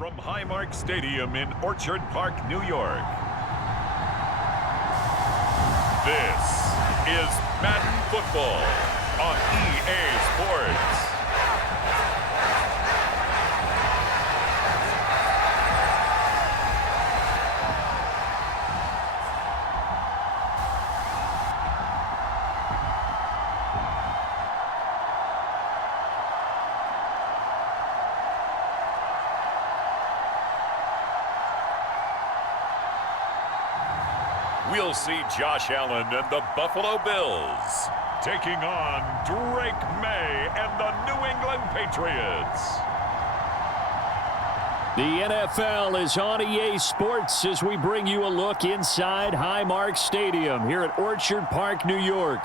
from Highmark Stadium in Orchard Park, New York. This is Madden Football on EA Sports. We'll see Josh Allen and the Buffalo Bills taking on Drake May and the New England Patriots. The NFL is on EA Sports as we bring you a look inside Highmark Stadium here at Orchard Park, New York.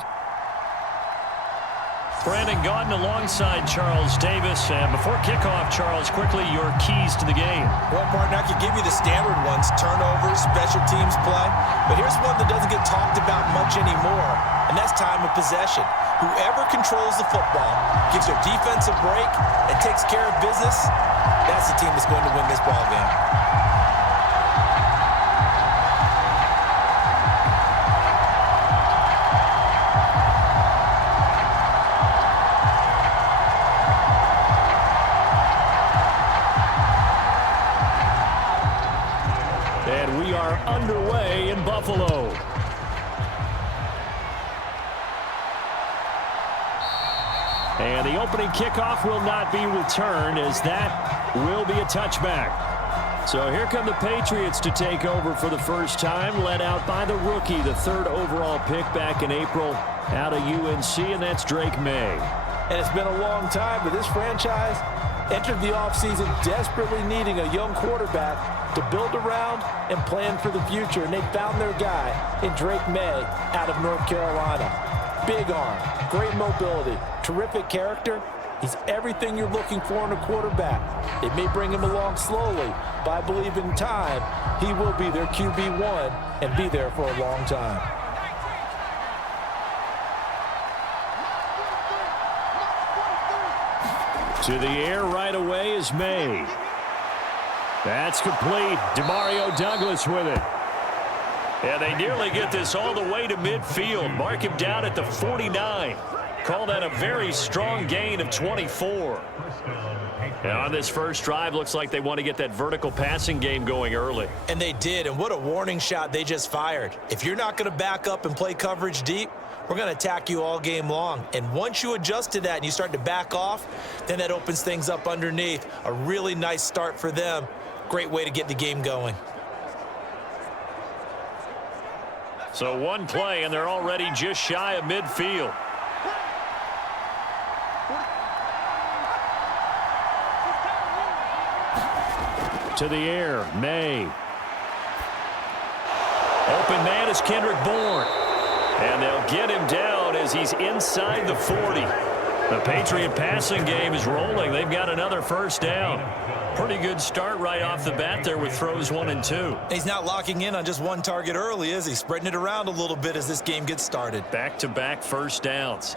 Brandon Gaudin alongside Charles Davis. And before kickoff, Charles, quickly your keys to the game. Well, partner, I could give you the standard ones, turnovers, special teams play. But here's one that doesn't get talked about much anymore, and that's time of possession. Whoever controls the football, gives their defense a break, and takes care of business, that's the team that's going to win this ball game. Underway in Buffalo. And the opening kickoff will not be returned, as that will be a touchback. So here come the Patriots to take over for the first time, led out by the rookie, the third overall pick back in April out of UNC, and that's Drake May. And it's been a long time, but this franchise entered the offseason desperately needing a young quarterback to build around and plan for the future, and they found their guy in Drake May out of North Carolina. Big arm, great mobility, terrific character. He's everything you're looking for in a quarterback. It may bring him along slowly, but I believe in time he will be their QB1 and be there for a long time. To the air right away is May. That's complete. Demario Douglas with it. Yeah, they nearly get this all the way to midfield. Mark him down at the 49. Call that a very strong gain of 24. And on this first drive, looks like they want to get that vertical passing game going early. And they did, and what a warning shot they just fired. If you're not going to back up and play coverage deep, we're going to attack you all game long. And once you adjust to that and you start to back off, then that opens things up underneath. A really nice start for them. Great way to get the game going. So one play, and they're already just shy of midfield. To the air, May. Open man is Kendrick Bourne. And they'll get him down as he's inside the 40. The Patriot passing game is rolling. They've got another first down. Pretty good start right off the bat there with throws 1 and 2. He's not locking in on just one target early, is he? Spreading it around a little bit as this game gets started. Back-to-back first downs.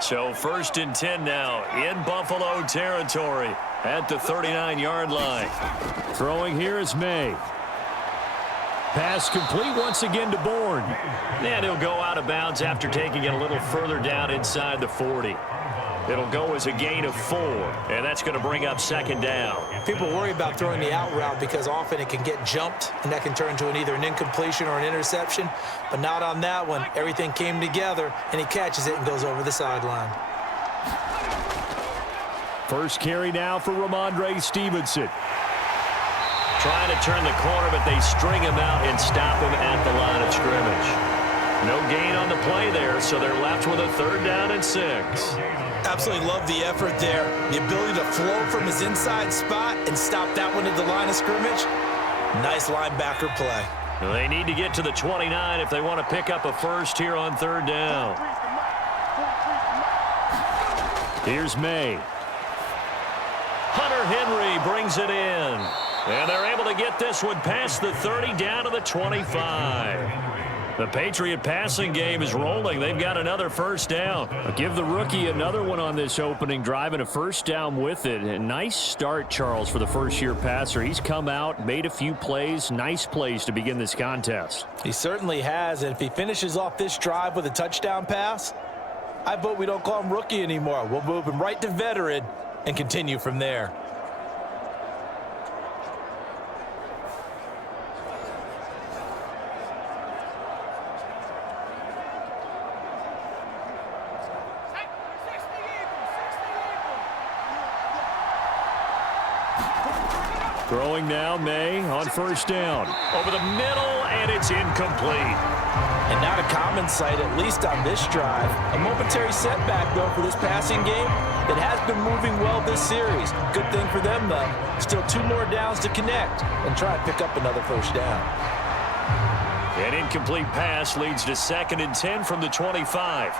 So first and 10 now in Buffalo territory at the 39-yard line. Throwing here is May. Pass complete once again to Bourne. And he'll go out of bounds after taking it a little further down inside the 40. It'll go as a gain of 4, and that's going to bring up second down. People worry about throwing the out route because often it can get jumped, and that can turn into either an incompletion or an interception. But not on that one. Everything came together, and he catches it and goes over the sideline. First carry now for Ramondre Stevenson. Trying to turn the corner, but they string him out and stop him at the line of scrimmage. No gain on the play there, so they're left with a third down and 6. Absolutely love the effort there. The ability to flow from his inside spot and stop that one at the line of scrimmage. Nice linebacker play. They need to get to the 29 if they want to pick up a first here on third down. Here's May. Hunter Henry brings it in. And they're able to get this one past the 30 down to the 25. The Patriot passing game is rolling. They've got another first down. I'll give the rookie another one on this opening drive and a first down with it. A nice start, Charles, for the first-year passer. He's come out, made a few plays, nice plays to begin this contest. He certainly has, and if he finishes off this drive with a touchdown pass, I vote we don't call him rookie anymore. We'll move him right to veteran and continue from there. Throwing now, May on first down. Over the middle, and it's incomplete. And not a common sight, at least on this drive. A momentary setback, though, for this passing game that has been moving well this series. Good thing for them, though. Still 2 more downs to connect and try and pick up another first down. An incomplete pass leads to 2nd and 10 from the 25.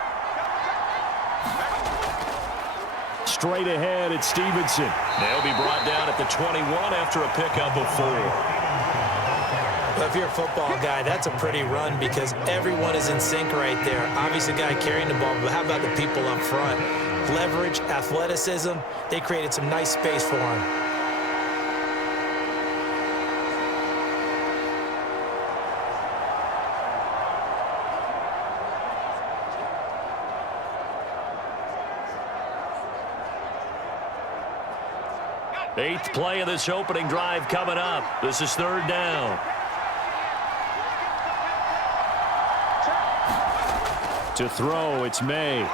Straight ahead, it's Stevenson. They'll be brought down at the 21 after a pickup of 4. Well, if you're a football guy, that's a pretty run because everyone is in sync right there. Obviously, the guy carrying the ball, but how about the people up front? Leverage, athleticism, they created some nice space for him. Eighth play of this opening drive coming up. This is 3rd down. To throw, it's May.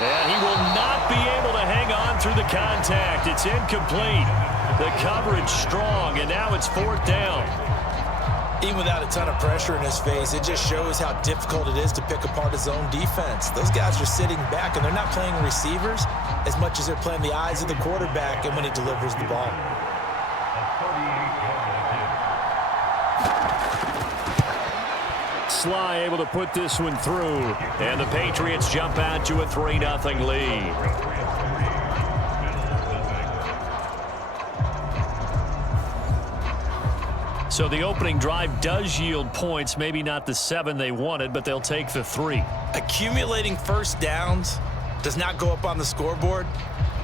And he will not be able to hang on through the contact. It's incomplete. The coverage strong, and now it's 4th down. Even without a ton of pressure in his face, it just shows how difficult it is to pick apart his own defense. Those guys are sitting back, and they're not playing receivers as much as they're playing the eyes of the quarterback and when he delivers the ball. Sly able to put this one through. And the Patriots jump out to a 3-0 lead. So the opening drive does yield points, maybe not the 7 they wanted, but they'll take the 3. Accumulating first downs does not go up on the scoreboard,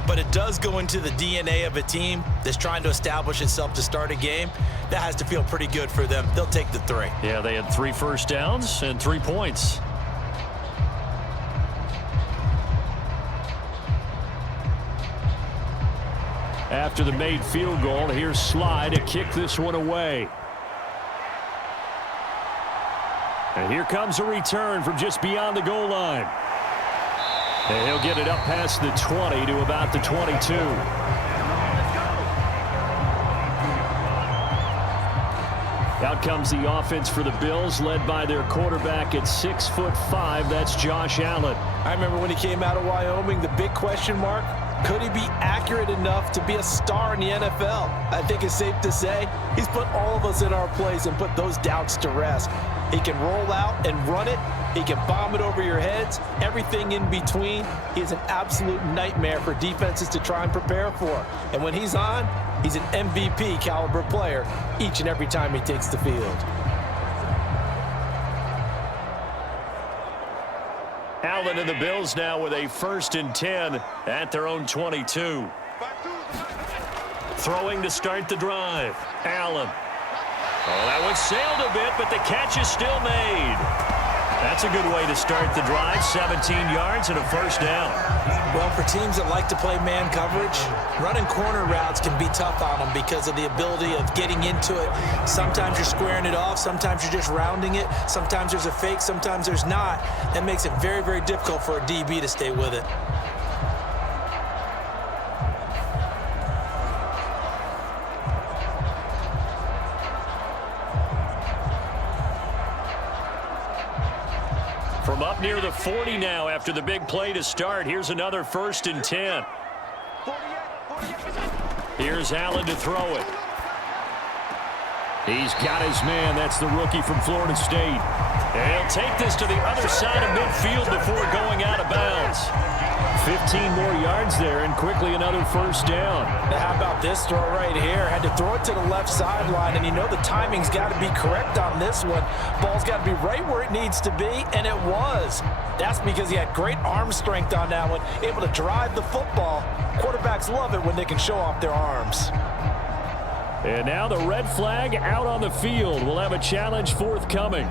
but it does go into the DNA of a team that's trying to establish itself to start a game. That has to feel pretty good for them. They'll take the 3. Yeah, they had 3 first downs and 3 points. After the made field goal, here's Sly to kick this one away. And here comes a return from just beyond the goal line. And he'll get it up past the 20 to about the 22. Out comes the offense for the Bills, led by their quarterback at 6'5". That's Josh Allen. I remember when he came out of Wyoming, the big question mark, could he be accurate enough to be a star in the NFL? I think it's safe to say he's put all of us in our place and put those doubts to rest. He can roll out and run it. He can bomb it over your heads. Everything in between. He's an absolute nightmare for defenses to try and prepare for. And when he's on, he's an MVP caliber player each and every time he takes the field. Allen and the Bills now with a 1st and 10 at their own 22. Throwing to start the drive. Allen. Oh, that one sailed a bit, but the catch is still made. That's a good way to start the drive. 17 yards and a first down. Well, for teams that like to play man coverage, running corner routes can be tough on them because of the ability of getting into it. Sometimes you're squaring it off. Sometimes you're just rounding it. Sometimes there's a fake. Sometimes there's not. That makes it very, very difficult for a DB to stay with it. From up near the 40 now after the big play to start. Here's another 1st and 10. Here's Allen to throw it. He's got his man. That's the rookie from Florida State. And he'll take this to the other side of midfield before going out of bounds. 15 more yards there and quickly another first down. Now, how about this throw right here? Had to throw it to the left sideline, and you know the timing's got to be correct on this one. Ball's got to be right where it needs to be, and it was. That's because he had great arm strength on that one, able to drive the football. Quarterbacks love it when they can show off their arms. And now the red flag out on the field. We'll have a challenge forthcoming.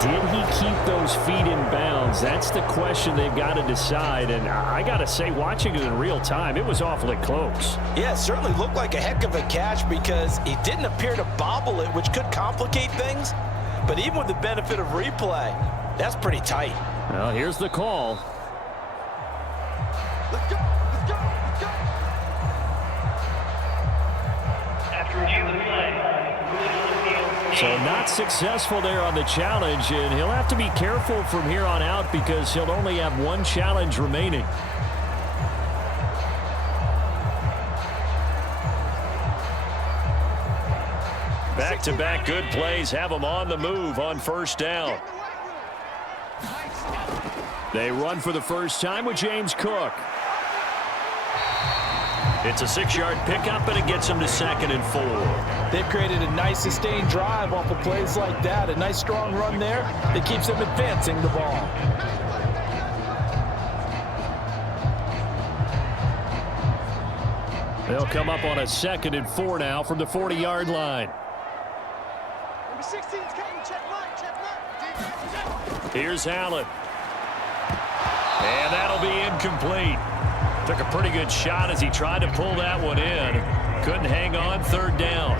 Did he keep those feet in bounds? That's the question they've got to decide. And I got to say, watching it in real time, it was awfully close. Yeah, it certainly looked like a heck of a catch because he didn't appear to bobble it, which could complicate things. But even with the benefit of replay, that's pretty tight. Well, here's the call. Let's go, let's go, let's go. After review the play. So not successful there on the challenge, and he'll have to be careful from here on out because he'll only have one challenge remaining. Back-to-back good plays have him on the move on first down. They run for the first time with James Cook. It's a 6-yard pickup, and it gets him to 2nd and 4. They've created a nice sustained drive off of plays like that. A nice strong run there that keeps them advancing the ball. They'll come up on a 2nd and 4 now from the 40-yard line. Number 16's coming, check mark, check mark. Here's Allen. And that'll be incomplete. Took a pretty good shot as he tried to pull that one in. Couldn't hang on, 3rd down.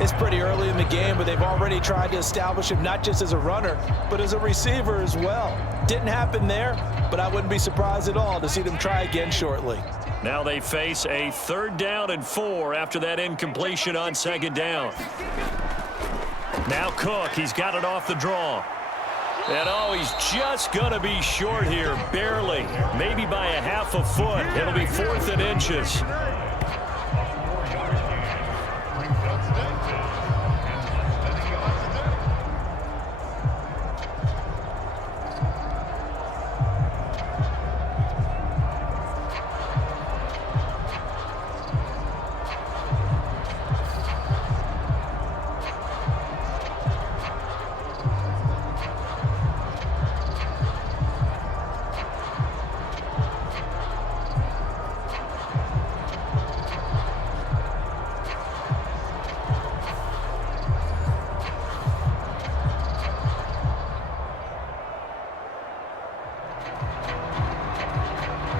It's pretty early in the game, but they've already tried to establish him not just as a runner, but as a receiver as well. Didn't happen there, but I wouldn't be surprised at all to see them try again shortly. Now they face a 3rd down and 4 after that incompletion on 2nd down. Now Cook, he's got it off the draw. And oh, he's just going to be short here, barely. Maybe by a half a foot. It'll be 4th and inches.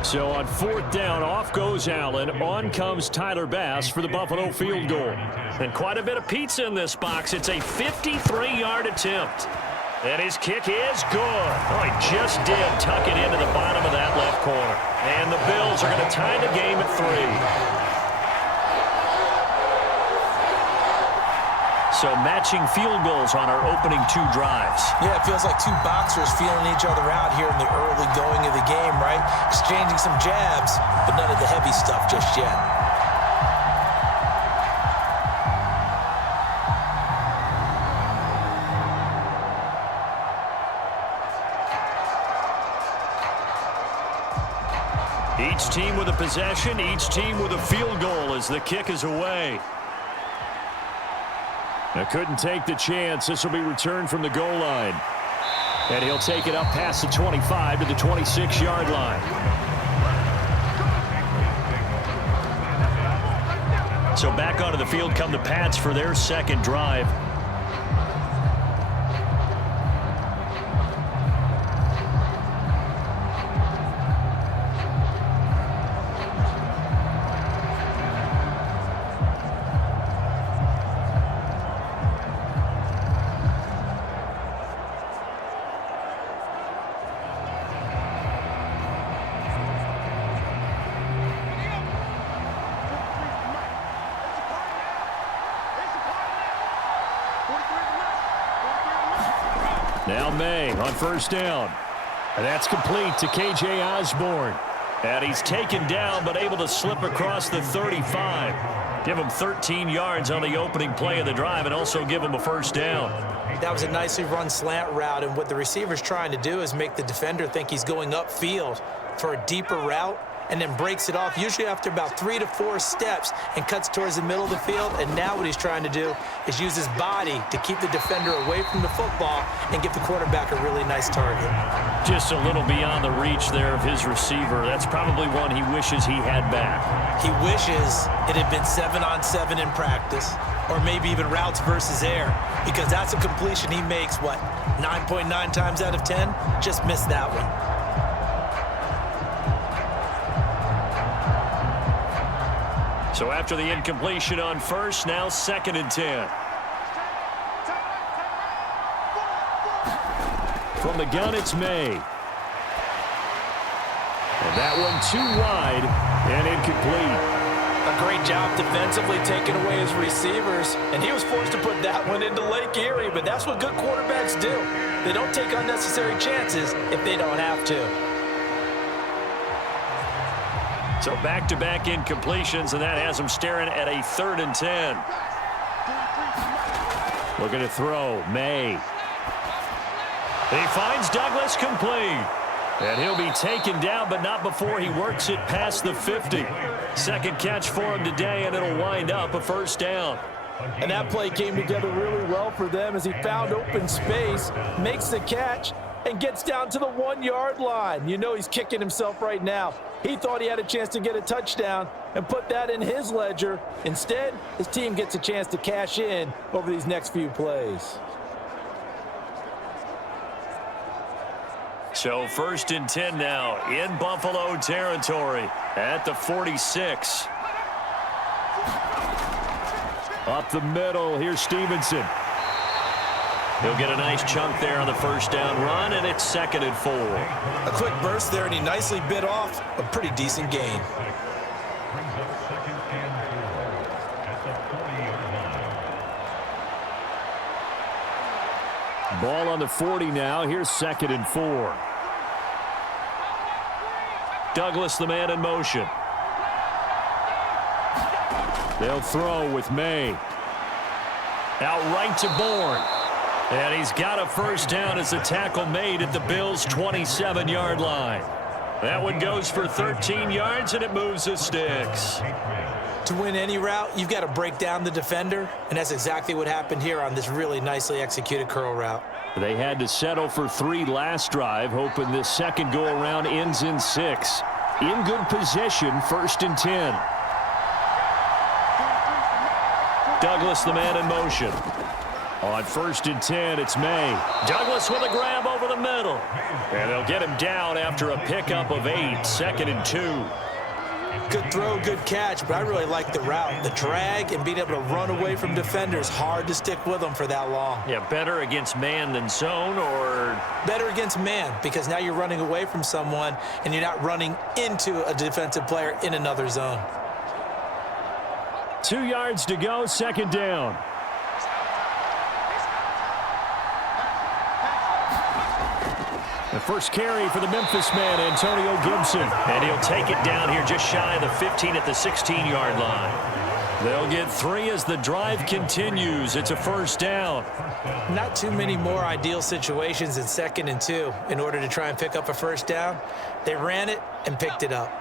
So on 4th down, off goes Allen. On comes Tyler Bass for the Buffalo field goal. And quite a bit of pizza in this box. It's a 53-yard attempt. And his kick is good. Oh, he just did tuck it into the bottom of that left corner. And the Bills are going to tie the game at 3. So matching field goals on our opening 2 drives. Yeah, it feels like 2 boxers feeling each other out here in the early going of the game, right? Exchanging some jabs, but none of the heavy stuff just yet. Each team with a possession, each team with a field goal as the kick is away. Now couldn't take the chance. This will be returned from the goal line. And he'll take it up past the 25 to the 26-yard line. So back onto the field come the Pats for their 2nd drive. Now May on 1st down. And that's complete to K.J. Osborne. And he's taken down but able to slip across the 35. Give him 13 yards on the opening play of the drive and also give him a 1st down. That was a nicely run slant route, and what the receiver's trying to do is make the defender think he's going upfield for a deeper route, and then breaks it off, usually after about 3 to 4 steps, and cuts towards the middle of the field. And now what he's trying to do is use his body to keep the defender away from the football and give the quarterback a really nice target. Just a little beyond the reach there of his receiver. That's probably one he wishes he had back. He wishes it had been 7-on-7 in practice, or maybe even routes versus air, because that's a completion he makes, 9.9 times out of 10? Just missed that one. So after the incompletion on first, now 2nd and 10. From the gun, it's May. And that one too wide and incomplete. A great job defensively taking away his receivers, and he was forced to put that one into Lake Erie, but that's what good quarterbacks do. They don't take unnecessary chances if they don't have to. So back-to-back incompletions, and that has him staring at a 3rd and 10. Looking to throw, May. He finds Douglas complete. And he'll be taken down, but not before he works it past the 50. Second catch for him today, and it'll wind up a 1st down. And that play came together really well for them as he found open space, makes the catch, and gets down to the 1-yard line. You know he's kicking himself right now. He thought he had a chance to get a touchdown and put that in his ledger. Instead, his team gets a chance to cash in over these next few plays. So 1st and 10 now in Buffalo territory at the 46. Up the middle, here's Stevenson. He'll get a nice chunk there on the 1st down run, and it's 2nd and 4. A quick burst there, and he nicely bit off a pretty decent gain. Ball on the 40 now. Here's 2nd and 4. Douglas, the man in motion. They'll throw with May. Out right to Bourne. And he's got a 1st down as the tackle made at the Bills' 27-yard line. That one goes for 13 yards, and it moves the sticks. To win any route, you've got to break down the defender, and that's exactly what happened here on this really nicely executed curl route. They had to settle for 3 last drive, hoping this second go-around ends in 6. In good position, 1st and 10. Douglas, the man in motion. On 1st and 10, it's May. Douglas with a grab over the middle. And they'll get him down after a pickup of 8, 2nd and 2. Good throw, good catch, but I really like the route. The drag and being able to run away from defenders, hard to stick with them for that long. Yeah, better against man than zone, or? Better against man, because now you're running away from someone and you're not running into a defensive player in another zone. 2 yards to go, 2nd down. The first carry for the Memphis man, Antonio Gibson. And he'll take it down here just shy of the 15 at the 16-yard line. They'll get 3 as the drive continues. It's a 1st down. Not too many more ideal situations in 2nd and 2 in order to try and pick up a 1st down. They ran it and picked it up.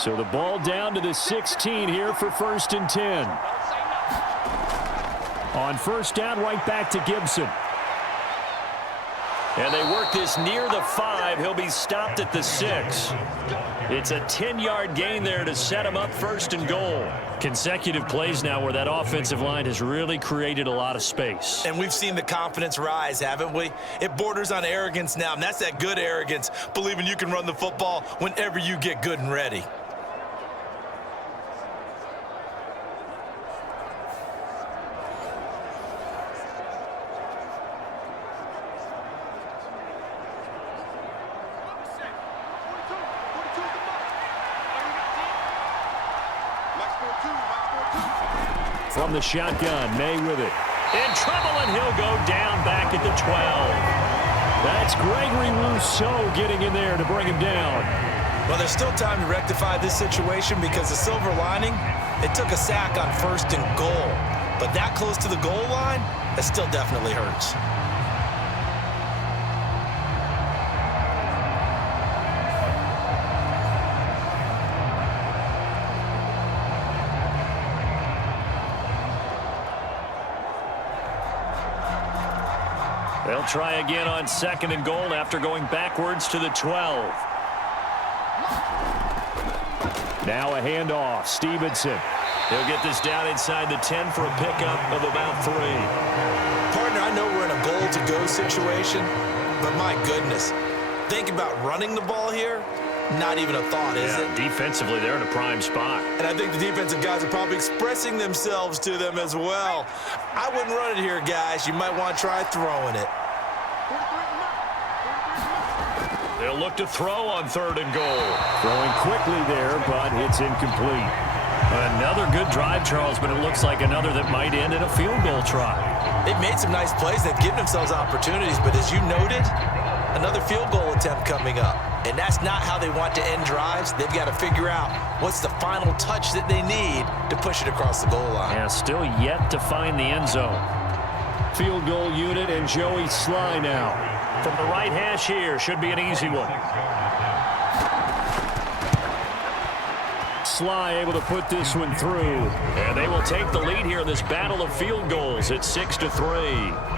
So the ball down to the 16 here for 1st and 10. On 1st down, right back to Gibson. And they work this near the 5. He'll be stopped at the 6. It's a 10-yard gain there to set him up 1st and goal. Consecutive plays now where that offensive line has really created a lot of space. And we've seen the confidence rise, haven't we? It borders on arrogance now, and that's that good arrogance, believing you can run the football whenever you get good and ready. From the shotgun, May with it. In trouble, and he'll go down back at the 12. That's Gregory Rousseau getting in there to bring him down. Well, there's still time to rectify this situation because the silver lining, it took a sack on 1st and goal. But that close to the goal line, that still definitely hurts. They'll try again on 2nd and goal after going backwards to the 12. Now a handoff. Stevenson. He'll get this down inside the 10 for a pickup of about 3. Partner, I know we're in a goal-to-go situation, but my goodness, think about running the ball here. Not even a thought, is it? Defensively, they're in a prime spot. And I think the defensive guys are probably expressing themselves to them as well. I wouldn't run it here, guys. You might want to try throwing it. They'll look to throw on 3rd and goal. Throwing quickly there, but it's incomplete. Another good drive, Charles, but it looks like another that might end in a field goal try. They've made some nice plays. They've given themselves opportunities, but as you noted, another field goal attempt coming up. And that's not how they want to end drives. They've got to figure out what's the final touch that they need to push it across the goal line. Yeah, still yet to find the end zone. Field goal unit and Joey Sly now. From the right hash here, should be an easy one. Sly able to put this one through. And they will take the lead here in this battle of field goals at 6-3.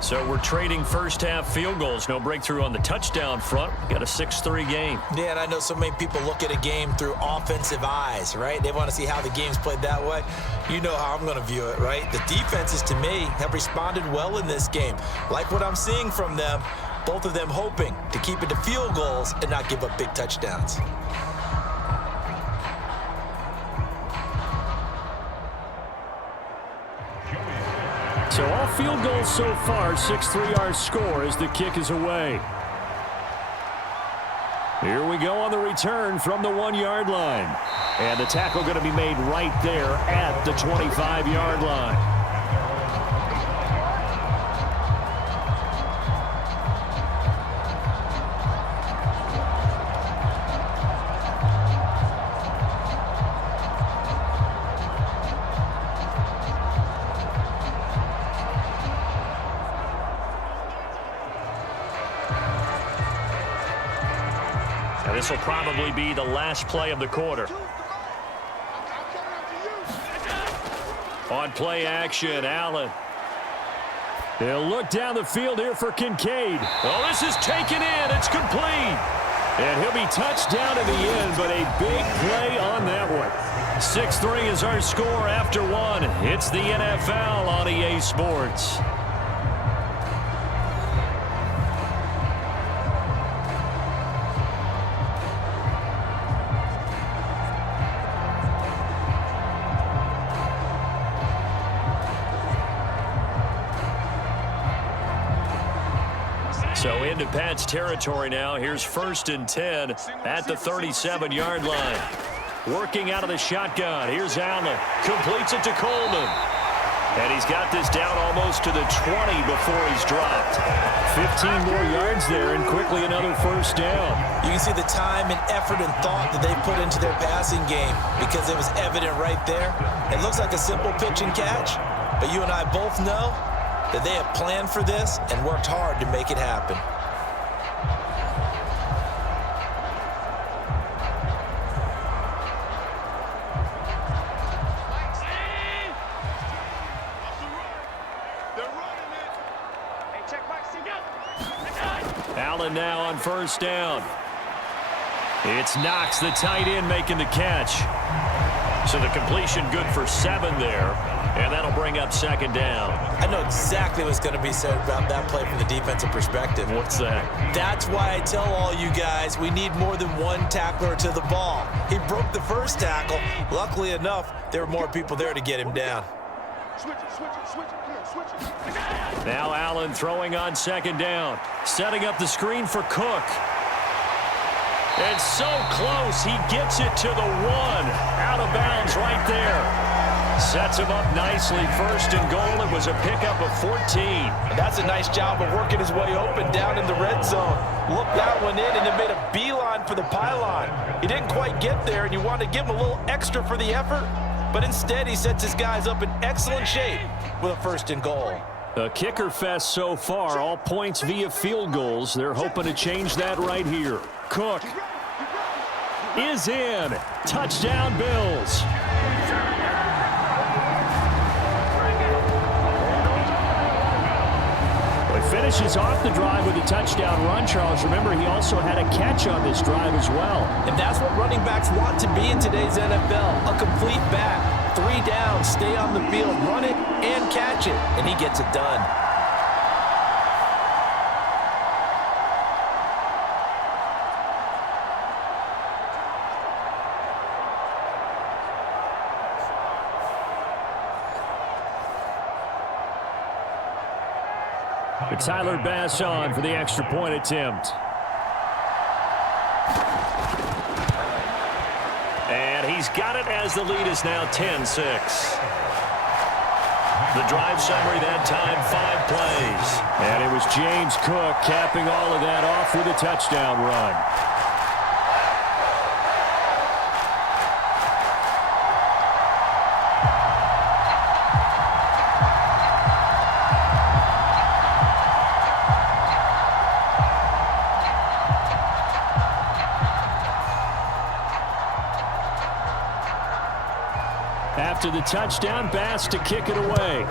So we're trading first-half field goals. No breakthrough on the touchdown front. We got a 6-3 game. Yeah, and I know so many people look at a game through offensive eyes, right? They want to see how the game's played that way. You know how I'm going to view it, right? The defenses, to me, have responded well in this game. Like what I'm seeing from them, both of them hoping to keep it to field goals and not give up big touchdowns. So all field goals so far, 6-3 our score as the kick is away. Here we go on the return from the 1-yard line. And the tackle going to be made right there at the 25-yard line. This will probably be the last play of the quarter. On play action, Allen. They'll look down the field here for Kincaid. Oh, this is taken in. It's complete. And he'll be touched down in the end, but a big play on that one. 6-3 is our score after one. It's the NFL on EA Sports. So into Pat's territory now. Here's 1st and 10 at the 37-yard line. Working out of the shotgun. Here's Allen. Completes it to Coleman. And he's got this down almost to the 20 before he's dropped. 15 more yards there and quickly another 1st down. You can see the time and effort and thought that they put into their passing game because it was evident right there. It looks like a simple pitch and catch, but you and I both know that they have planned for this and worked hard to make it happen. Allen now on 1st down. It's Knox, the tight end, making the catch. So the completion good for 7 there. And that'll bring up 2nd down. I know exactly what's going to be said about that play from the defensive perspective. What's that? That's why I tell all you guys we need more than one tackler to the ball. He broke the 1st tackle. Luckily enough, there were more people there to get him down. Now Allen throwing on 2nd down. Setting up the screen for Cook. And so close, he gets it to the 1. Out of bounds right there. Sets him up nicely. 1st and goal. It was a pickup of 14. That's a nice job of working his way open down in the red zone. Looked that one in and then made a beeline for the pylon. He didn't quite get there, and you want to give him a little extra for the effort, but instead he sets his guys up in excellent shape with a 1st and goal. A kicker fest so far, all points via field goals. They're hoping to change that right here. Cook is in. Touchdown, Bills. finishes off the drive with a touchdown run, Charles. Remember, he also had a catch on this drive as well. And that's what running backs want to be in today's NFL, a complete back. 3 down, stay on the field, run it, and catch it, and he gets it done. Tyler Bass on for the extra point attempt. And he's got it as the lead is now 10-6. The drive summary that time, 5 plays. And it was James Cook capping all of that off with a touchdown run. After the touchdown, Bass to kick it away.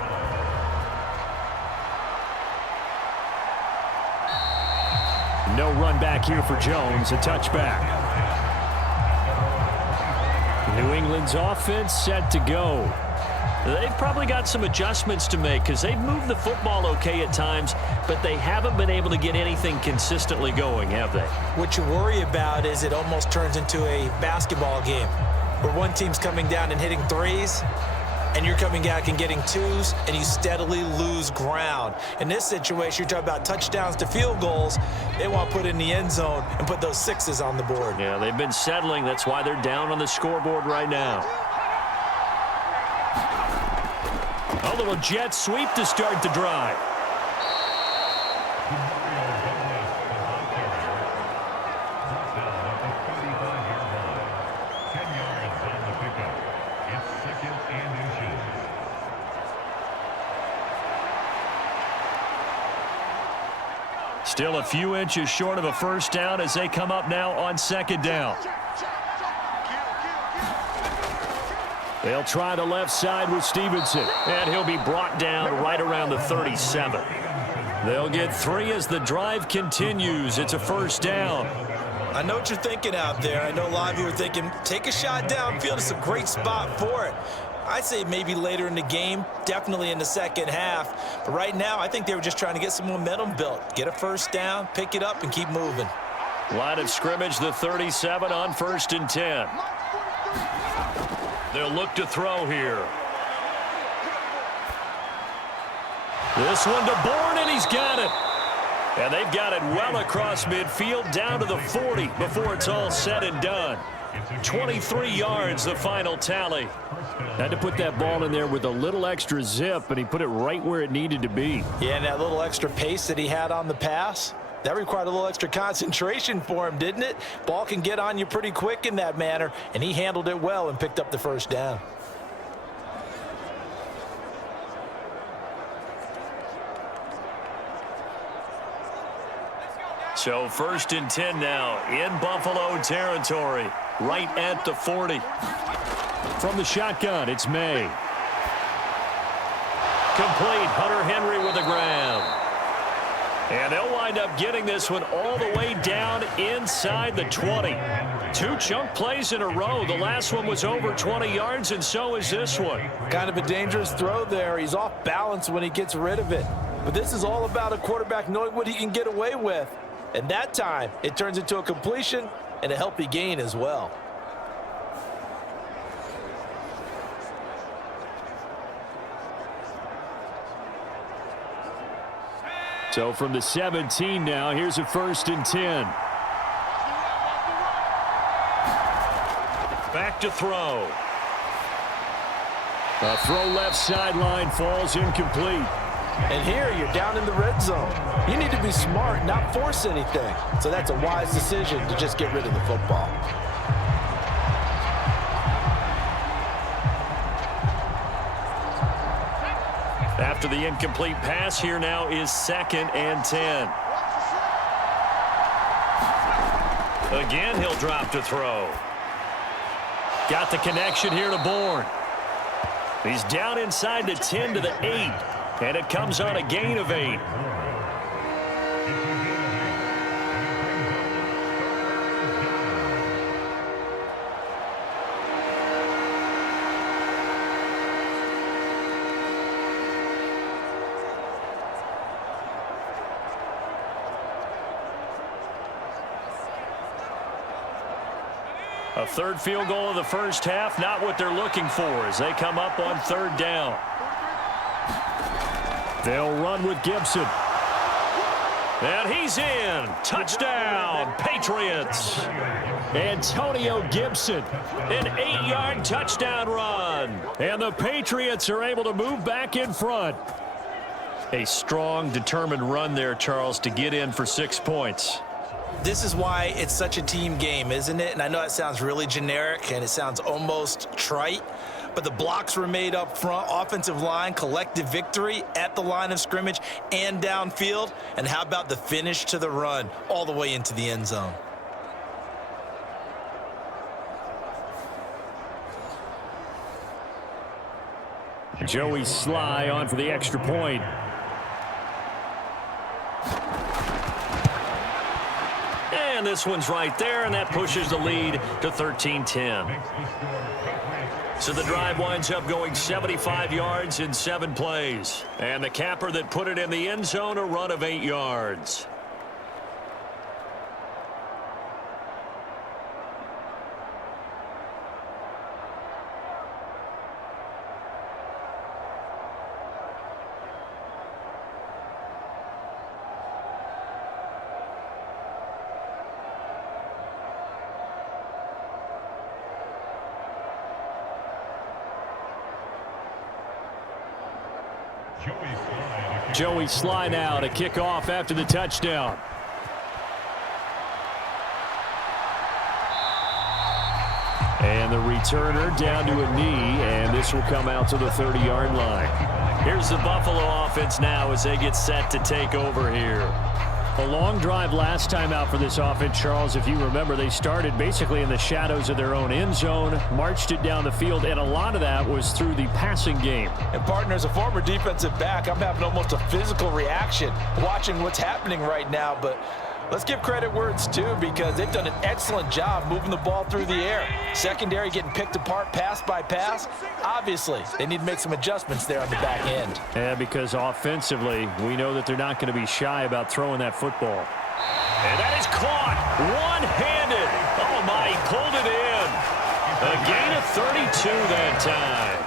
No run back here for Jones, a touchback. New England's offense set to go. They've probably got some adjustments to make because they've moved the football okay at times, but they haven't been able to get anything consistently going, have they? What you worry about is it almost turns into a basketball game where one team's coming down and hitting threes, and you're coming back and getting twos, and you steadily lose ground. In this situation, you're talking about touchdowns to field goals. They want to put in the end zone and put those 6s on the board. Yeah, they've been settling. That's why they're down on the scoreboard right now. A little jet sweep to start the drive. Still a few inches short of a first down as they come up now on second down. They'll try the left side with Stevenson. And he'll be brought down right around the 37. They'll get 3 as the drive continues. It's a first down. I know what you're thinking out there. I know a lot of you are thinking, take a shot downfield. It's a great spot for it. I'd say maybe later in the game, definitely in the second half. But right now, I think they were just trying to get some momentum built. Get a first down, pick it up, and keep moving. Line of scrimmage, the 37 on 1st and 10. They'll look to throw here. This one to Bourne, and he's got it. And they've got it well across midfield, down to the 40 before it's all said and done. 23 yards, the final tally. Had to put that ball in there with a little extra zip, but he put it right where it needed to be. Yeah, and that little extra pace that he had on the pass, that required a little extra concentration for him, didn't it? Ball can get on you pretty quick in that manner, and he handled it well and picked up the first down. So 1st and 10 now in Buffalo territory, right at the 40. From the shotgun, it's May. Complete, Hunter Henry with a grab. And they'll wind up getting this one all the way down inside the 20. 2 chunk plays in a row. The last one was over 20 yards, and so is this one. Kind of a dangerous throw there. He's off balance when he gets rid of it. But this is all about a quarterback knowing what he can get away with. And that time, it turns into a completion and a healthy gain as well. So from the 17 now, here's a 1st and 10. Back to throw. A throw left sideline falls incomplete. And here you're down in the red zone. You need to be smart, not force anything. So that's a wise decision to just get rid of the football. After the incomplete pass, here now is 2nd and 10. Again, he'll drop to throw. Got the connection here to Bourne. He's down inside the 10 to the 8. And it comes on a gain of 8. A third field goal of the first half, not what they're looking for as they come up on third down. They'll run with Gibson. And he's in. Touchdown, Patriots. Antonio Gibson. An 8-yard touchdown run. And the Patriots are able to move back in front. A strong, determined run there, Charles, to get in for 6 points. This is why it's such a team game, isn't it? And I know it sounds really generic and it sounds almost trite, but the blocks were made up front, offensive line, collective victory at the line of scrimmage and downfield. And how about the finish to the run all the way into the end zone? Joey Sly on for the extra point. And this one's right there, and that pushes the lead to 13-10. So the drive winds up going 75 yards in 7 plays. And the capper that put it in the end zone, a run of 8 yards. Joey Sly now to kick off after the touchdown. And the returner down to a knee, and this will come out to the 30-yard line. Here's the Buffalo offense now as they get set to take over here. A long drive last time out for this offense, Charles. If you remember, they started basically in the shadows of their own end zone, marched it down the field, and a lot of that was through the passing game. And partner, as a former defensive back, I'm having almost a physical reaction watching what's happening right now. But let's give credit where it's due, because they've done an excellent job moving the ball through the air. Secondary getting picked apart pass by pass. Obviously, they need to make some adjustments there on the back end. Yeah, because offensively, we know that they're not going to be shy about throwing that football. And that is caught one-handed. Oh, my, he pulled it in. A gain of 32 that time.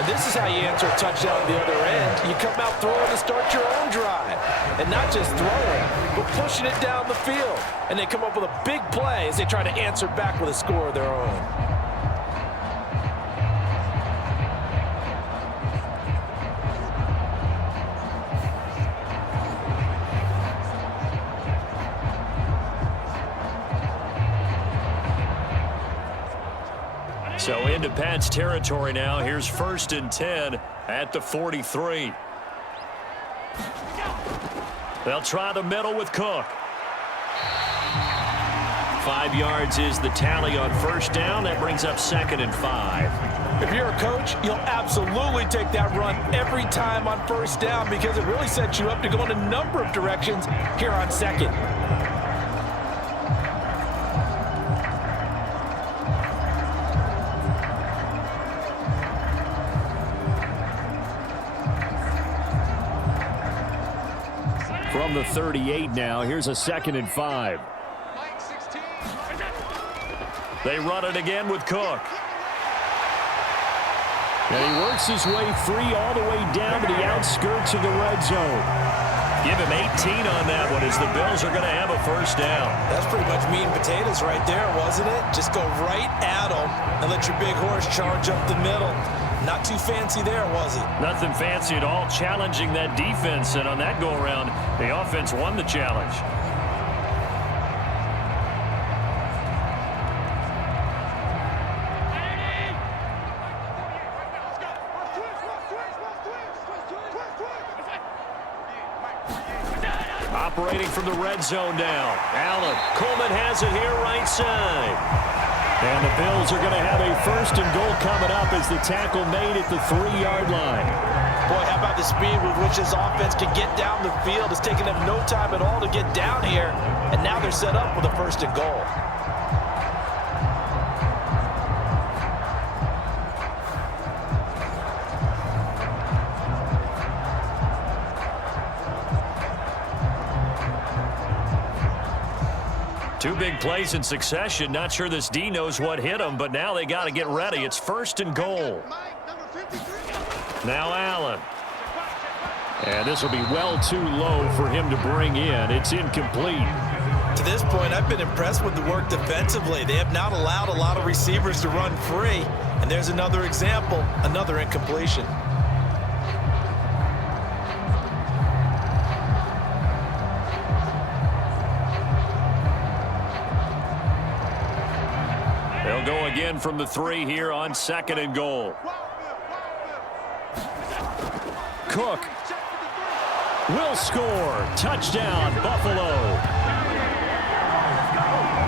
And this is how you answer a touchdown on the other end. You come out throwing to start your own drive. And not just throwing, but pushing it down the field. And they come up with a big play as they try to answer back with a score of their own. So into Pat's territory now. Here's 1st and 10 at the 43. They'll try the middle with Cook. 5 yards is the tally on 1st down. That brings up 2nd and 5. If you're a coach, you'll absolutely take that run every time on 1st down, because it really sets you up to go in a number of directions here on 2nd. From the 38 now, here's a 2nd and 5. They run it again with Cook. And he works his way free all the way down to the outskirts of the red zone. Give him 18 on that one as the Bills are going to have a 1st down. That's pretty much meat and potatoes right there, wasn't it? Just go right at them and let your big horse charge up the middle. Not too fancy there, was it? Nothing fancy at all, challenging that defense, and on that go-around, the offense won the challenge. Operating from the red zone now. Allen. Coleman has it here right side. And the Bills are going to have a 1st and goal coming up as the tackle made at the 3-yard line. Boy, how about the speed with which this offense can get down the field? It's taken them no time at all to get down here, and now they're set up with a 1st and goal. Two big plays in succession. Not sure this D knows what hit him, but now they got to get ready. It's 1st and goal. Now Allen. And this will be well too low for him to bring in. It's incomplete. To this point, I've been impressed with the work defensively. They have not allowed a lot of receivers to run free. And there's another example, another incompletion. They'll go again from the 3 here on 2nd and goal. Cook will score. Touchdown, Buffalo.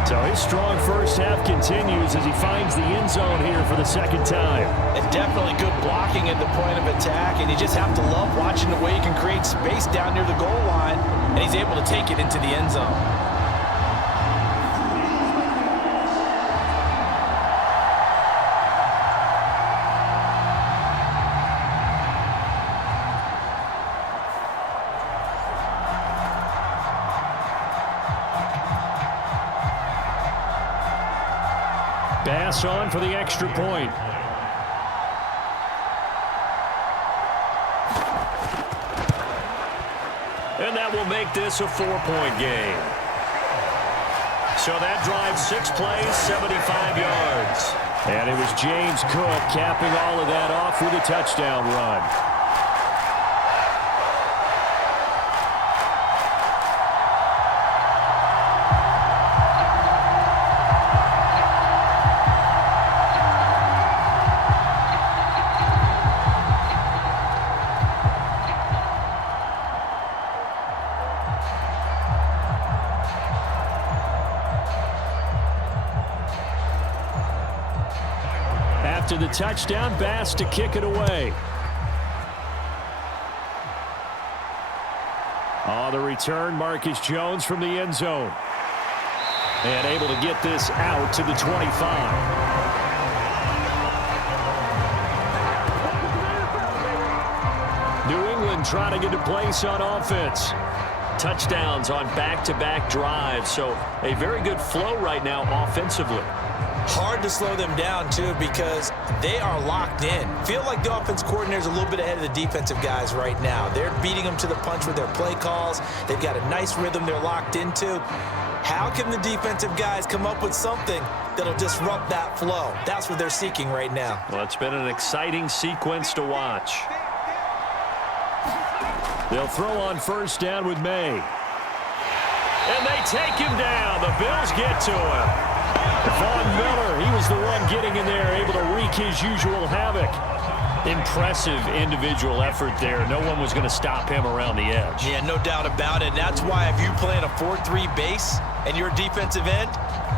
So his strong first half continues as he finds the end zone here for the 2nd time. And definitely good blocking at the point of attack, and you just have to love watching the way he can create space down near the goal line, and he's able to take it into the end zone. Bass on for the extra point. And that will make this a 4-point game. So that drives 6 plays, 75 yards. And it was James Cook capping all of that off with a touchdown run. After the touchdown, Bass to kick it away. On the return, Marcus Jones from the end zone. And able to get this out to the 25. New England trying to get a place on offense. Touchdowns on back-to-back drives, so a very good flow right now offensively. Hard to slow them down, too, because they are locked in. Feel like the offense coordinator is a little bit ahead of the defensive guys right now. They're beating them to the punch with their play calls. They've got a nice rhythm they're locked into. How can the defensive guys come up with something that'll disrupt that flow? That's what they're seeking right now. Well, it's been an exciting sequence to watch. They'll throw on 1st down with May. And they take him down. The Bills get to him. Von Miller, he was the one getting in there, able to wreak his usual havoc. Impressive individual effort there. No one was going to stop him around the edge. Yeah, no doubt about it. That's why if you play in a 4-3 base and you're a defensive end,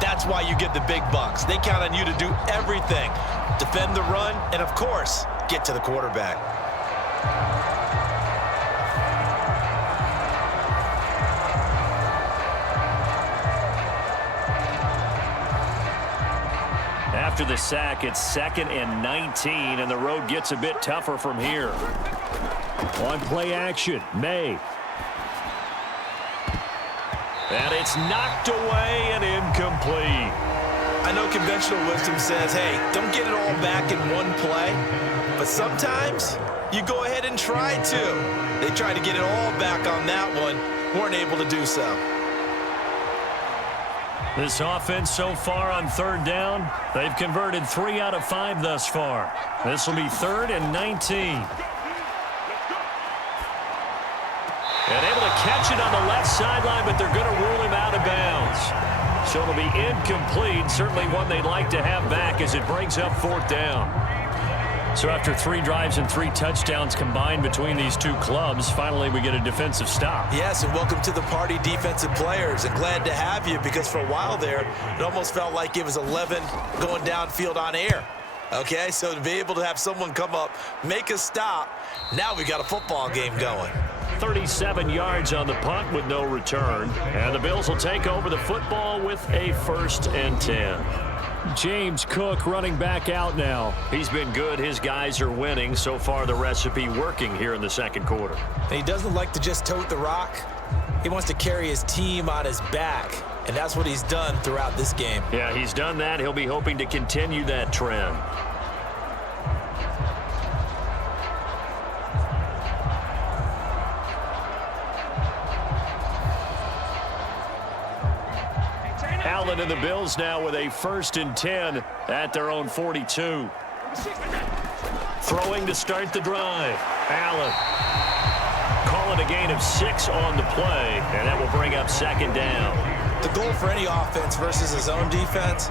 that's why you get the big bucks. They count on you to do everything. Defend the run and, of course, get to the quarterback. After the sack, it's 2nd and 19, and the road gets a bit tougher from here. On play action, May. And it's knocked away and incomplete. I know conventional wisdom says, hey, don't get it all back in one play. But sometimes you go ahead and try to. They tried to get it all back on that one. Weren't able to do so. This offense so far on 3rd down, they've converted 3 out of 5 thus far. This will be 3rd and 19. And able to catch it on the left sideline, but they're going to rule him out of bounds. So it'll be incomplete, certainly one they'd like to have back as it brings up 4th down. So after 3 drives and 3 touchdowns combined between these two clubs, finally we get a defensive stop. Yes, and welcome to the party, defensive players. And glad to have you, because for a while there, it almost felt like it was 11 going downfield on air. Okay, so to be able to have someone come up, make a stop, now we got a football game going. 37 yards on the punt with no return. And the Bills will take over the football with a 1st and 10. James Cook running back out now. He's been good. His guys are winning. So far, the recipe working here in the 2nd quarter. And he doesn't like to just tote the rock. He wants to carry his team on his back. And that's what he's done throughout this game. Yeah, he's done that. He'll be hoping to continue that trend. Allen and the Bills now with a 1st and 10 at their own 42. Throwing to start the drive. Allen. Call it a gain of 6 on the play, and that will bring up 2nd down. The goal for any offense versus his own defense,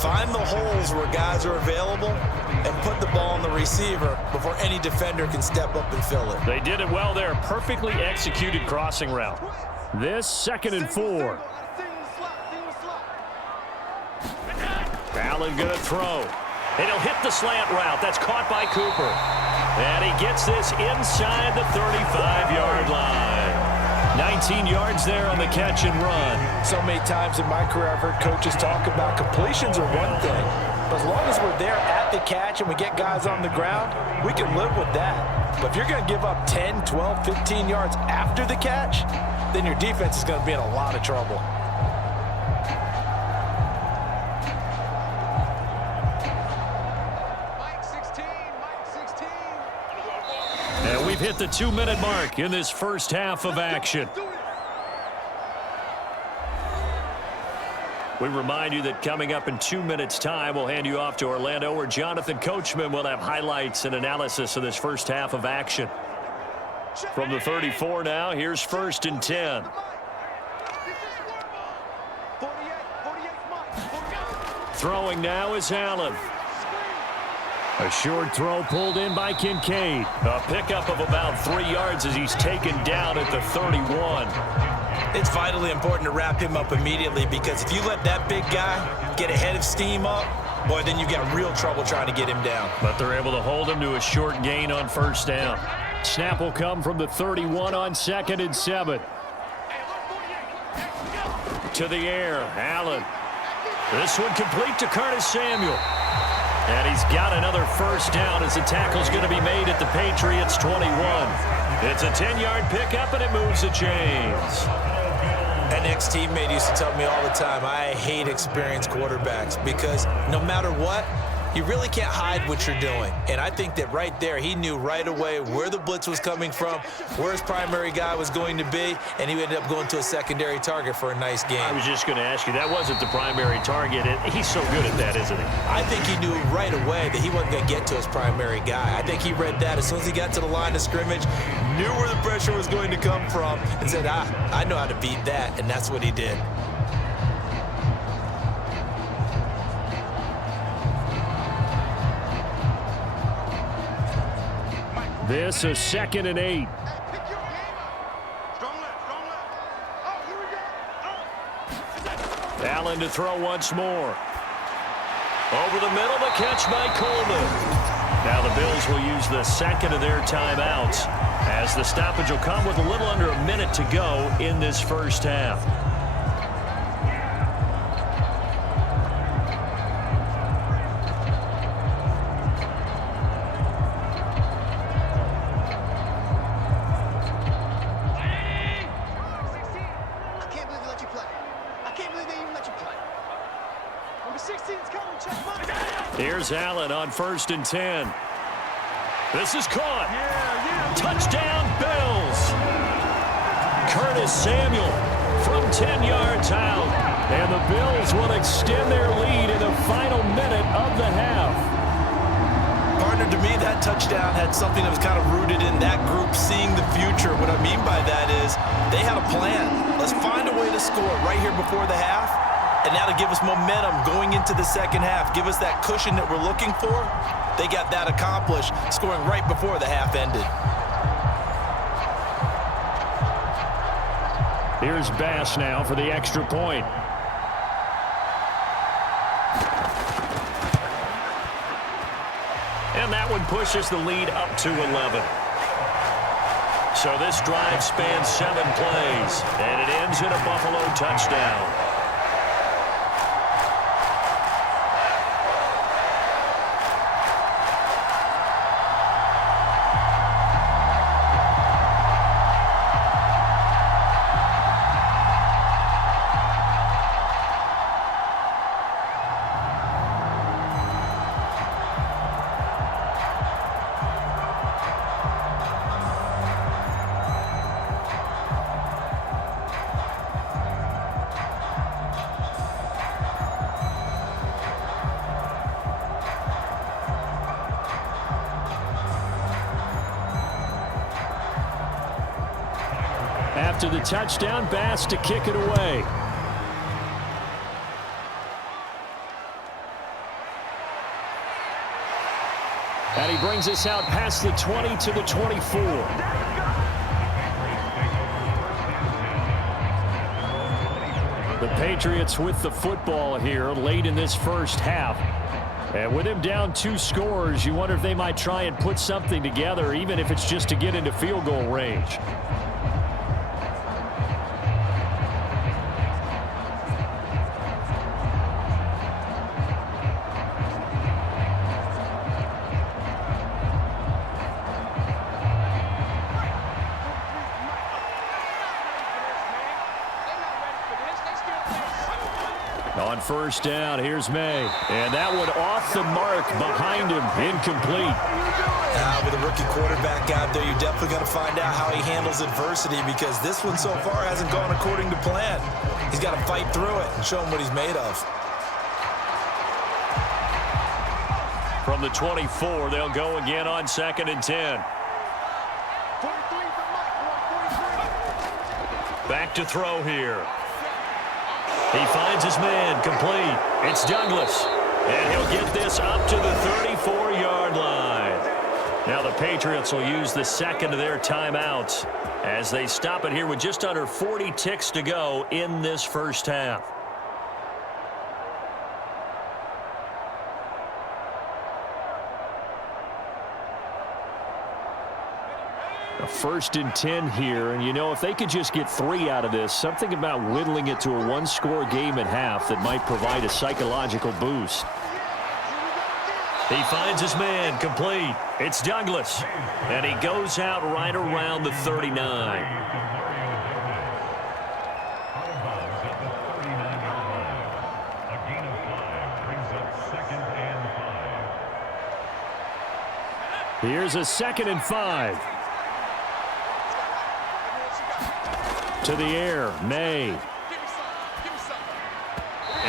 find the holes where guys are available and put the ball on the receiver before any defender can step up and fill it. They did it well there. Perfectly executed crossing route. This 2nd and 4. Allen going to throw. And he'll hit the slant route. That's caught by Cooper. And he gets this inside the 35-yard line. 19 yards there on the catch and run. So many times in my career I've heard coaches talk about completions are one thing. But as long as we're there at the catch and we get guys on the ground, we can live with that. But if you're going to give up 10, 12, 15 yards after the catch, then your defense is going to be in a lot of trouble. And we've hit the 2-minute mark in this first half of action. We remind you that coming up in 2 minutes' time, we'll hand you off to Orlando, where Jonathan Coachman will have highlights and analysis of this first half of action. From the 34 now, here's 1st and 10. Throwing now is Allen. A short throw pulled in by Kincaid. A pickup of about 3 yards as he's taken down at the 31. It's vitally important to wrap him up immediately, because if you let that big guy get ahead of steam up, boy, then you got real trouble trying to get him down. But they're able to hold him to a short gain on 1st down. Snap will come from the 31 on 2nd and 7. To the air, Allen. This one complete to Curtis Samuel. And he's got another 1st down as the tackle's going to be made at the Patriots 21. It's a 10-yard pickup, and it moves the chains. An ex-teammate used to tell me all the time, I hate experienced quarterbacks, because no matter what, you really can't hide what you're doing. And I think that right there, he knew right away where the blitz was coming from, where his primary guy was going to be, and he ended up going to a secondary target for a nice game. I was just going to ask you, that wasn't the primary target. He's so good at that, isn't he? I think he knew right away that he wasn't going to get to his primary guy. I think he read that as soon as he got to the line of scrimmage, knew where the pressure was going to come from, and said, I know how to beat that, and that's what he did. This is 2nd and 8. Allen to throw once more. Over the middle, the catch by Coleman. Now the Bills will use the 2nd of their timeouts, as the stoppage will come with a little under a minute to go in this first half. Here's Allen on 1st and 10. This is caught. Touchdown, Bills. Curtis Samuel from 10 yards out. And the Bills will extend their lead in the final minute of the half. Partner, to me, that touchdown had something that was kind of rooted in that group seeing the future. What I mean by that is they had a plan. Let's find a way to score right here before the half. And now to give us momentum going into the second half, give us that cushion that we're looking for. They got that accomplished, scoring right before the half ended. Here's Bass now for the extra point. And that one pushes the lead up to 11. So this drive spans 7 plays, and it ends in a Buffalo touchdown. After the touchdown, Bass to kick it away. And he brings us out past the 20 to the 24. The Patriots with the football here late in this first half. And with him down 2 scores, you wonder if they might try and put something together, even if it's just to get into field goal range. On first down, here's May. And that one off the mark behind him, incomplete. With a rookie quarterback out there, you're definitely going to find out how he handles adversity, because this one so far hasn't gone according to plan. He's got to fight through it and show him what he's made of. From the 24, they'll go again on 2nd and 10. Back to throw here. He finds his man, complete. It's Douglas, and he'll get this up to the 34-yard line. Now the Patriots will use the second of their timeouts as they stop it here with just under 40 ticks to go in this first half. A 1st and 10 here, and you know, if they could just get 3 out of this, something about whittling it to a 1-score game at half that might provide a psychological boost. He finds his man, complete. It's Douglas, and he goes out right around the 39. Here's a 2nd and 5. To the air, May. And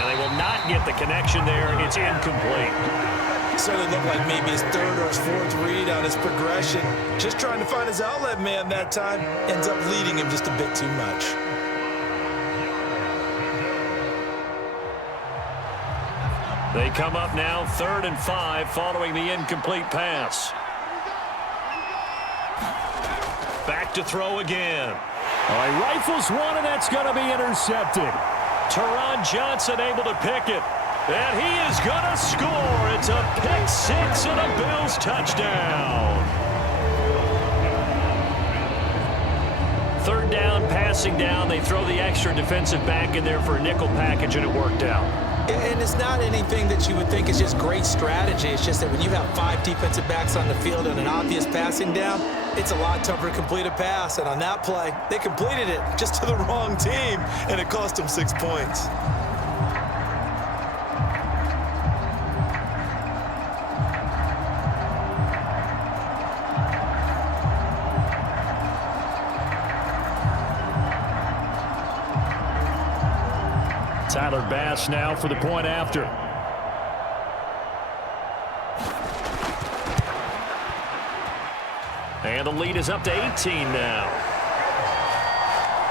they will not get the connection there. It's incomplete. Certainly looked like maybe his 3rd or his 4th read on his progression. Just trying to find his outlet man that time. Ends up leading him just a bit too much. They come up now 3rd and 5 following the incomplete pass. Back to throw again. All right, rifles one, and that's going to be intercepted. Teron Johnson able to pick it. And he is going to score. It's a pick 6 and a Bills touchdown. 3rd down, passing down. They throw the extra defensive back in there for a nickel package, and it worked out. And it's not anything that you would think is just great strategy. It's just that when you have 5 defensive backs on the field and an obvious passing down, it's a lot tougher to complete a pass. And on that play, they completed it just to the wrong team, and it cost them 6 points. Tyler Bass now for the point after. And the lead is up to 18 now.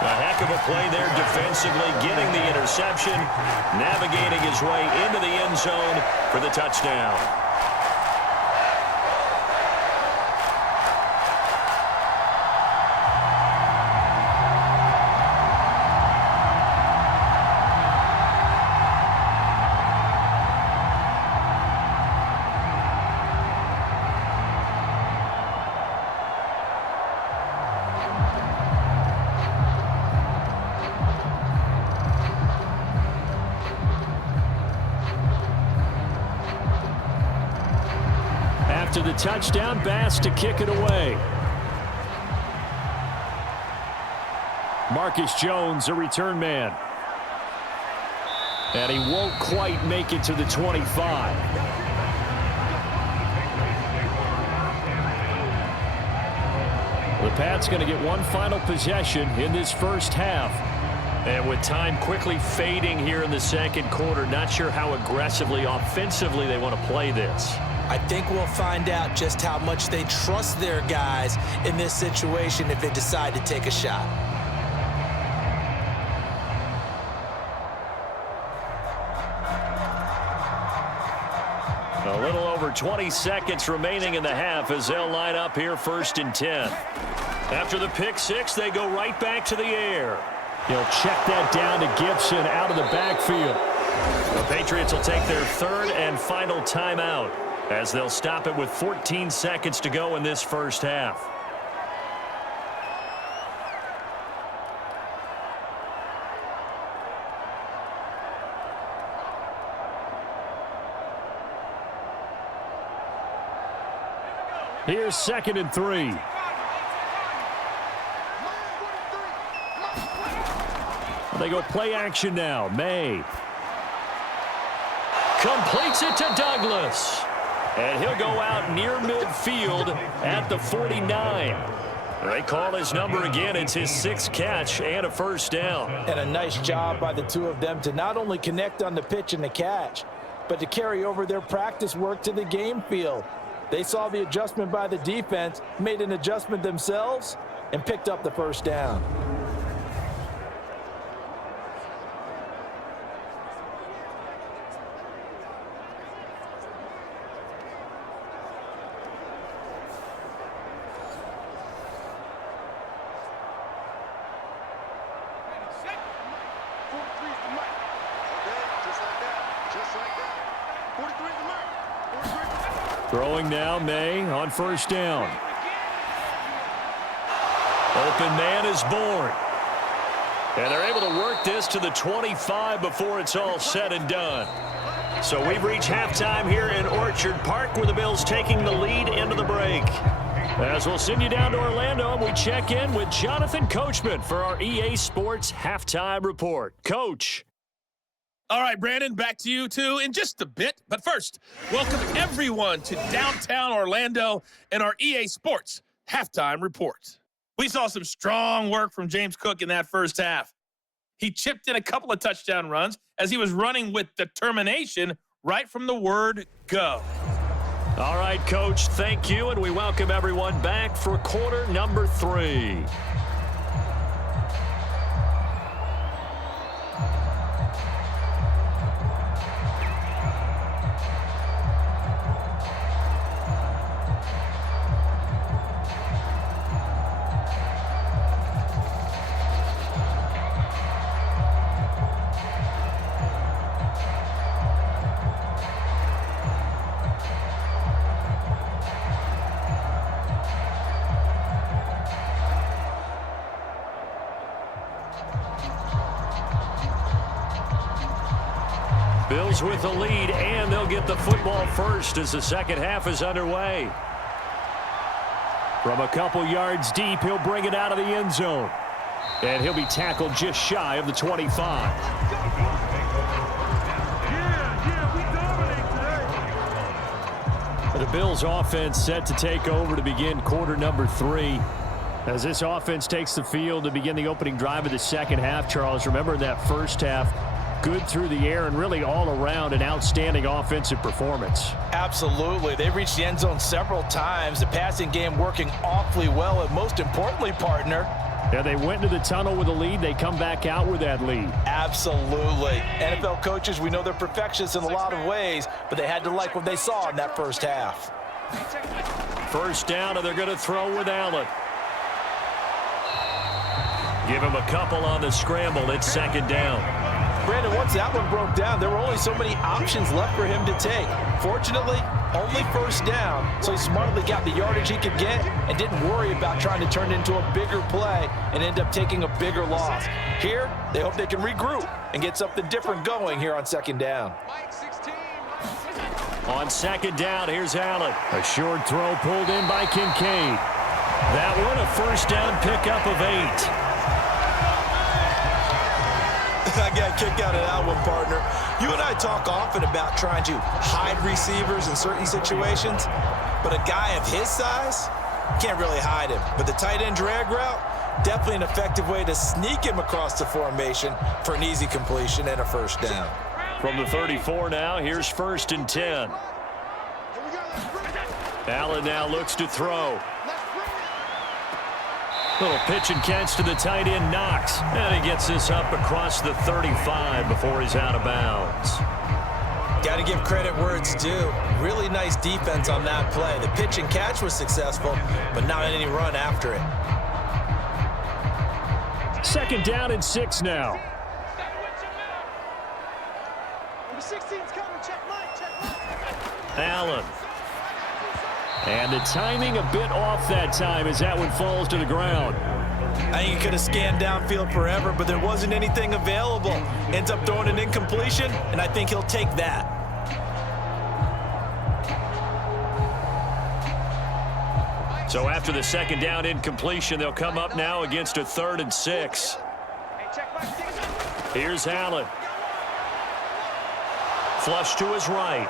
A heck of a play there defensively, getting the interception, navigating his way into the end zone for the touchdown. To the touchdown, Bass to kick it away. Marcus Jones, a return man. And he won't quite make it to the 25. The Pats going to get one final possession in this first half. And with time quickly fading here in the second quarter, not sure how aggressively, offensively they want to play this. I think we'll find out just how much they trust their guys in this situation if they decide to take a shot. A little over 20 seconds remaining in the half as they'll line up here 1st and 10. After the pick six, they go right back to the air. He'll check that down to Gibson out of the backfield. The Patriots will take their 3rd and final timeout as they'll stop it with 14 seconds to go in this first half. Here's 2nd and 3. They go play action now. May completes it to Douglas. And he'll go out near midfield at the 49. They call his number again. It's his 6th catch and a first down. And a nice job by the two of them to not only connect on the pitch and the catch, but to carry over their practice work to the game field. They saw the adjustment by the defense, made an adjustment themselves, and picked up the first down. Throwing now, May on first down. Open man is born. And they're able to work this to the 25 before it's all said and done. So we've reached halftime here in Orchard Park where the Bills taking the lead into the break. As we'll send you down to Orlando, and we check in with Jonathan Coachman for our EA Sports Halftime Report. Coach. All right, Brandon, back to you, too, in just a bit. But first, welcome everyone to downtown Orlando and our EA Sports Halftime Report. We saw some strong work from James Cook in that first half. He chipped in a couple of touchdown runs as he was running with determination right from the word go. All right, Coach, thank you, and we welcome everyone back for quarter number 3. Bills with the lead, and they'll get the football first as the second half is underway. From a couple yards deep, he'll bring it out of the end zone. And he'll be tackled just shy of the 25. The Bills offense set to take over to begin quarter number 3. As this offense takes the field to begin the opening drive of the second half, Charles, remember that first half, good through the air and really all around an outstanding offensive performance. Absolutely. They reached the end zone several times. The passing game working awfully well, and most importantly, partner, yeah, they went into the tunnel with a lead. They come back out with that lead. Absolutely. NFL coaches, we know they're perfectionists in a lot of ways, but they had to like what they saw in that first half. First down, and they're going to throw with Allen. Give him a couple on the scramble. It's second down. Brandon, once that one broke down, there were only so many options left for him to take. Fortunately, only first down, so he smartly got the yardage he could get and didn't worry about trying to turn it into a bigger play and end up taking a bigger loss. Here, they hope they can regroup and get something different going here on second down. On second down, here's Allen. A short throw pulled in by Kincaid. That one, a first down pickup of 8. I got a kick out of that one, partner. You and I talk often about trying to hide receivers in certain situations, but a guy of his size can't really hide him. But the tight end drag route, definitely an effective way to sneak him across the formation for an easy completion and a first down. From the 34 now, here's 1st and 10. Allen now looks to throw. Little pitch and catch to the tight end, Knox. And he gets this up across the 35 before he's out of bounds. Got to give credit where it's due. Really nice defense on that play. The pitch and catch was successful, but not any run after it. 2nd down and 6 now. Number 16's coming. Check Mike. Check Mike. Allen. And the timing a bit off that time as that one falls to the ground. I think he could have scanned downfield forever, but there wasn't anything available. Ends up throwing an incompletion, and I think he'll take that. So after the 2nd down incompletion, they'll come up now against a 3rd and 6. Here's Allen. Flush to his right.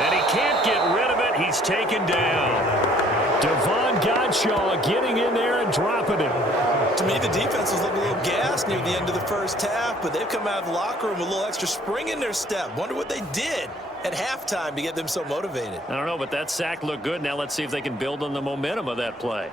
And he can't get rid of it. He's taken down. Devon Godshaw getting in there and dropping it. To me, the defense was looking a little gassed near the end of the first half, but they've come out of the locker room with a little extra spring in their step. Wonder what they did at halftime to get them so motivated. I don't know, but that sack looked good. Now let's see if they can build on the momentum of that play.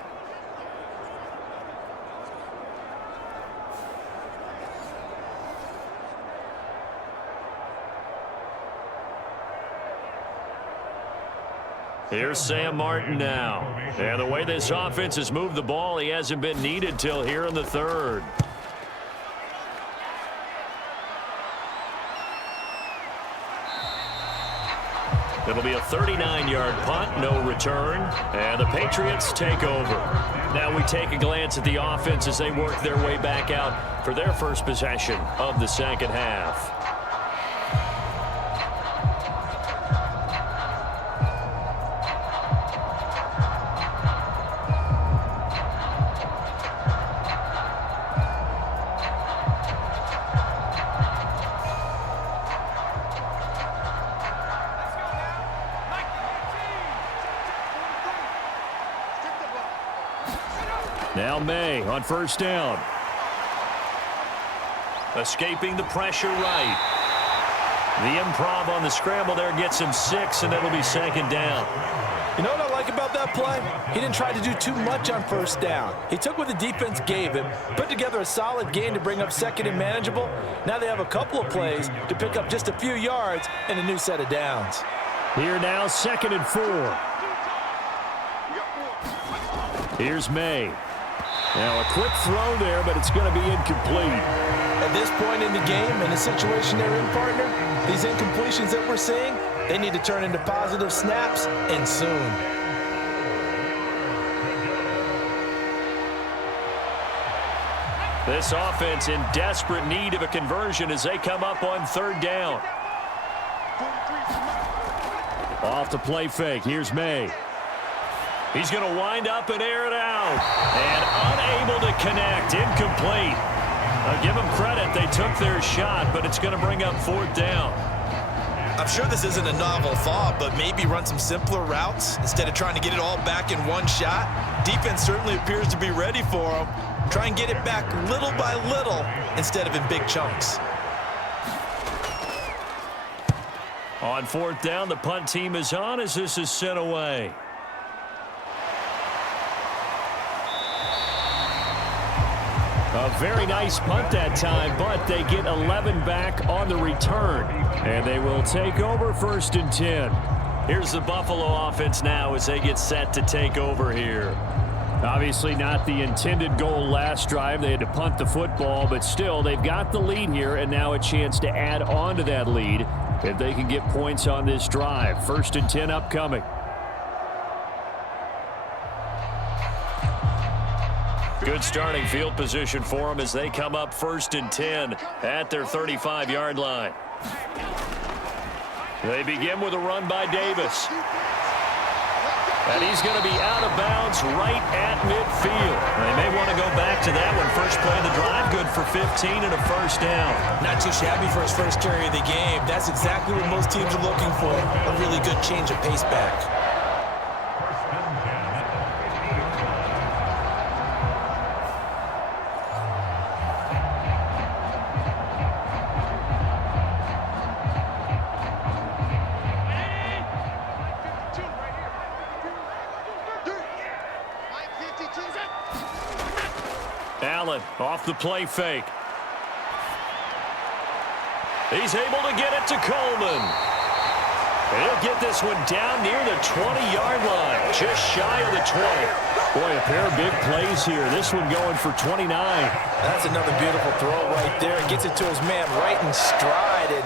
Here's Sam Martin now. And the way this offense has moved the ball, he hasn't been needed till here in the 3rd. It'll be a 39-yard punt, no return, and the Patriots take over. Now we take a glance at the offense as they work their way back out for their first possession of the 2nd half. Now May on 1st down. Escaping the pressure right. The improv on the scramble there gets him 6, and it'll be 2nd down. You know what I like about that play? He didn't try to do too much on 1st down. He took what the defense gave him, put together a solid game to bring up 2nd and manageable. Now they have a couple of plays to pick up just a few yards and a new set of downs. Here now, 2nd and 4. Here's May. Now a quick throw there, but it's going to be incomplete. At this point in the game, in the situation they're in, partner, these incompletions that we're seeing, they need to turn into positive snaps, and soon. This offense in desperate need of a conversion as they come up on 3rd down. Off the play fake. Here's May. He's going to wind up and air it out. And unable to connect. Incomplete. I'll give them credit. They took their shot, but it's going to bring up 4th down. I'm sure this isn't a novel thought, but maybe run some simpler routes instead of trying to get it all back in one shot. Defense certainly appears to be ready for them. Try and get it back little by little instead of in big chunks. On 4th down, the punt team is on as this is sent away. A very nice punt that time, but they get 11 back on the return. And they will take over 1st and 10. Here's the Buffalo offense now as they get set to take over here. Obviously not the intended goal last drive. They had to punt the football, but still they've got the lead here and now a chance to add on to that lead if they can get points on this drive. 1st and 10 upcoming. Good starting field position for them as they come up 1st and 10 at their 35-yard line. They begin with a run by Davis. And he's going to be out of bounds right at midfield. They may want to go back to that one. First play of the drive, good for 15 and a 1st down. Not too shabby for his first carry of the game. That's exactly what most teams are looking for. A really good change of pace back. Allen off the play fake. He's able to get it to Coleman. And he'll get this one down near the 20-yard line, just shy of the 20. Boy, a pair of big plays here. This one going for 29. That's another beautiful throw right there. Gets it to his man right in stride. And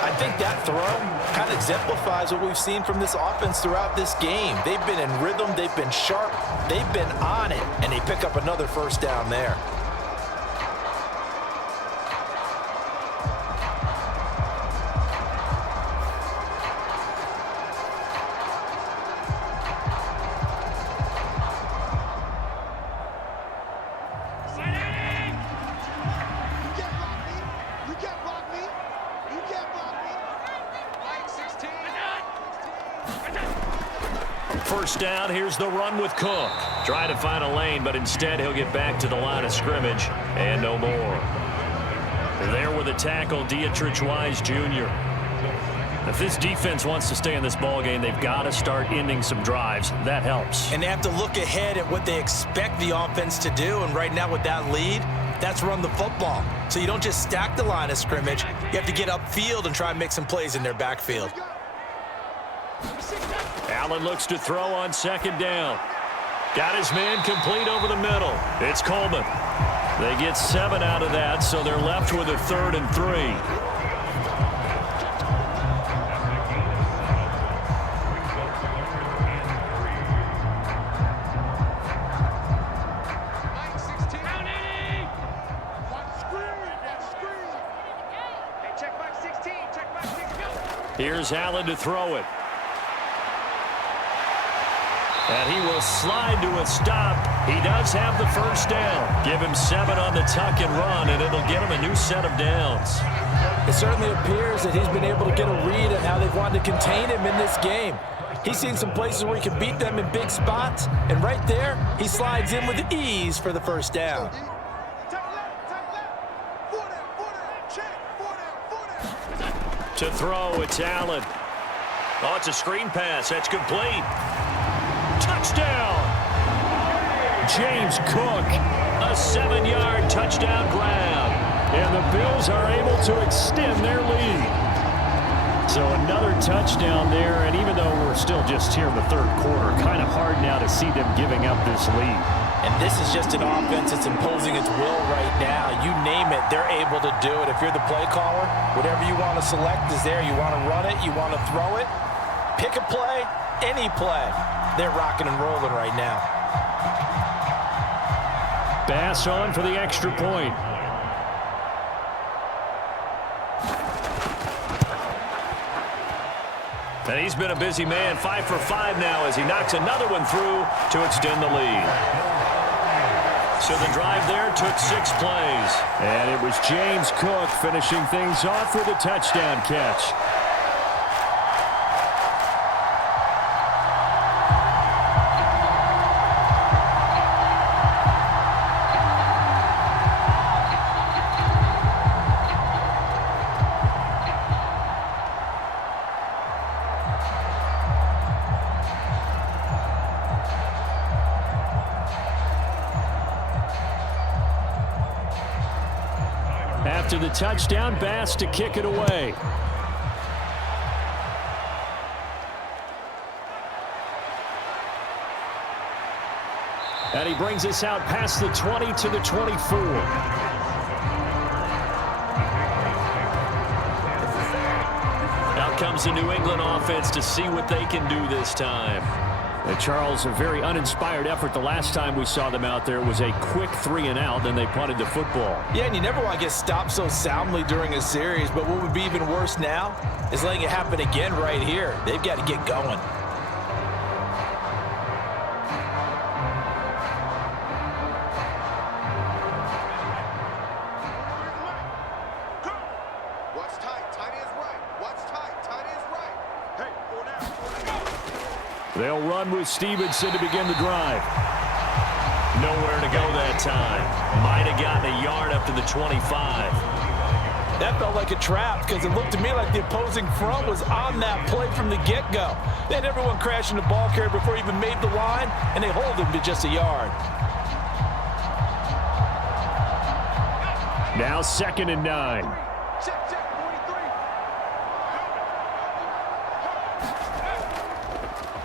I think that throw kind of exemplifies what we've seen from this offense throughout this game. They've been in rhythm. They've been sharp. They've been on it. And they pick up another first down there. First down, here's the run with Cook. Trying to find a lane, but instead he'll get back to the line of scrimmage and no more. There with a tackle, Dietrich Wise Jr. If this defense wants to stay in this ballgame, they've got to start ending some drives. That helps. And they have to look ahead at what they expect the offense to do. And right now with that lead, that's run the football. So you don't just stack the line of scrimmage. You have to get upfield and try and make some plays in their backfield. Allen looks to throw on second down. Got his man complete over the middle. It's Coleman. They get 7 out of that, so they're left with a 3rd and 3. Here's Allen to throw it. And he will slide to a stop. He does have the first down. Give him 7 on the tuck and run, and it'll get him a new set of downs. It certainly appears that he's been able to get a read on how they've wanted to contain him in this game. He's seen some places where he can beat them in big spots, and right there, he slides in with ease for the first down. To throw, it's Allen. Oh, it's a screen pass. That's complete. Touchdown! James Cook, a 7-yard touchdown grab. And the Bills are able to extend their lead. So another touchdown there, and even though we're still just here in the 3rd quarter, kind of hard now to see them giving up this lead. And this is just an offense that's imposing its will right now. You name it, they're able to do it. If you're the play caller, whatever you want to select is there. You want to run it, you want to throw it. Pick a play, any play. They're rocking and rolling right now. Bass on for the extra point. And he's been a busy man, 5 for 5 now as he knocks another one through to extend the lead. So the drive there took 6 plays. And it was James Cook finishing things off with a touchdown catch. After the touchdown, Bass to kick it away. And he brings us out past the 20 to the 24. Out comes the New England offense to see what they can do this time. And Charles, a very uninspired effort the last time we saw them out there. It was a quick 3 and out, then they punted the football. Yeah, and you never want to get stopped so soundly during a series, but what would be even worse now is letting it happen again right here. They've got to get going. What's tight? Tight is right. What's tight? Tight is right. Hey, 4 down. They'll run with Stevenson to begin the drive. Nowhere to go that time. Might have gotten a yard up to the 25. That felt like a trap because it looked to me like the opposing front was on that play from the get-go. They had everyone crashing the ball carrier before he even made the line, and they hold him to just a yard. Now 2nd and 9. Check, check, 43.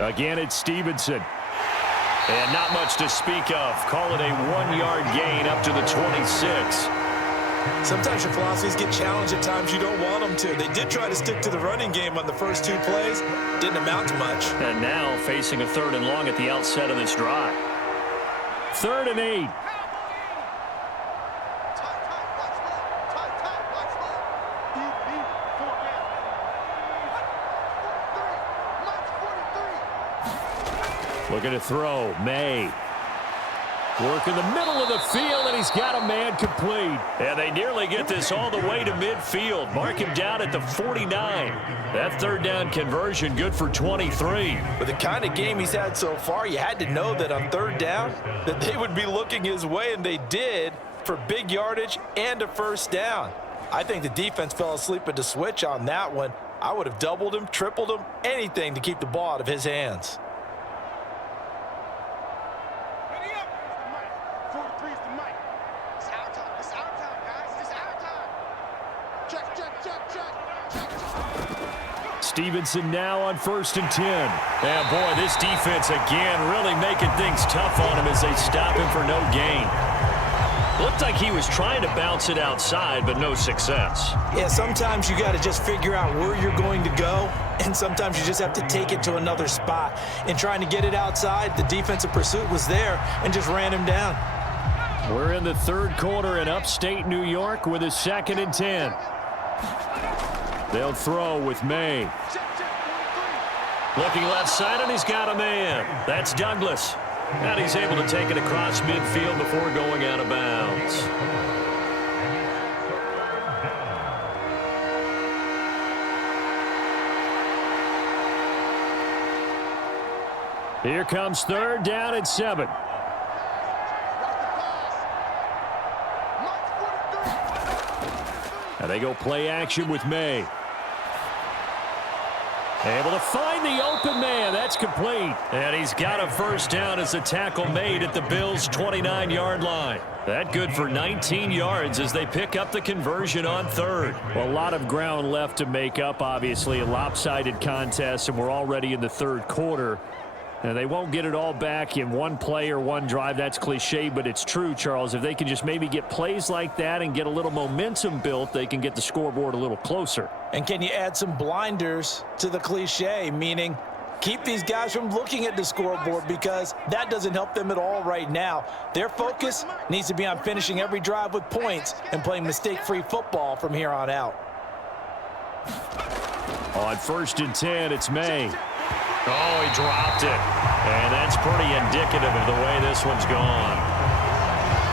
Again, it's Stevenson. And not much to speak of. Call it a 1-yard gain up to the 26. Sometimes your philosophies get challenged at times you don't want them to. They did try to stick to the running game on the first 2 plays. Didn't amount to much. And now facing a 3rd and long at the outset of this drive. 3rd and 8. Looking to throw. May. Work in the middle of the field, and he's got a man complete. And they nearly get this all the way to midfield. Mark him down at the 49. That 3rd down conversion good for 23. With the kind of game he's had so far, you had to know that on 3rd down that they would be looking his way, and they did, for big yardage and a 1st down. I think the defense fell asleep at the switch on that one. I would have doubled him, tripled him, anything to keep the ball out of his hands. Stevenson now on 1st and 10. And boy, this defense again really making things tough on him as they stop him for no gain. Looked like he was trying to bounce it outside, but no success. Yeah, sometimes you got to just figure out where you're going to go, and sometimes you just have to take it to another spot. In trying to get it outside, the defensive pursuit was there and just ran him down. We're in the 3rd quarter in upstate New York with a 2nd and 10. They'll throw with May. Looking left side, and he's got a man. That's Douglas. And he's able to take it across midfield before going out of bounds. Here comes 3rd down and 7. And they go play action with May. Able to find the open man. That's complete. And he's got a 1st down as the tackle made at the Bills' 29-yard line. That good for 19 yards as they pick up the conversion on 3rd. Well, a lot of ground left to make up, obviously. A lopsided contest, and we're already in the 3rd quarter. And they won't get it all back in one play or one drive. That's cliche, but it's true, Charles. If they can just maybe get plays like that and get a little momentum built, they can get the scoreboard a little closer. And can you add some blinders to the cliche, meaning keep these guys from looking at the scoreboard, because that doesn't help them at all right now. Their focus needs to be on finishing every drive with points and playing mistake-free football from here on out. On 1st and 10, it's May. Oh, he dropped it. And that's pretty indicative of the way this one's gone.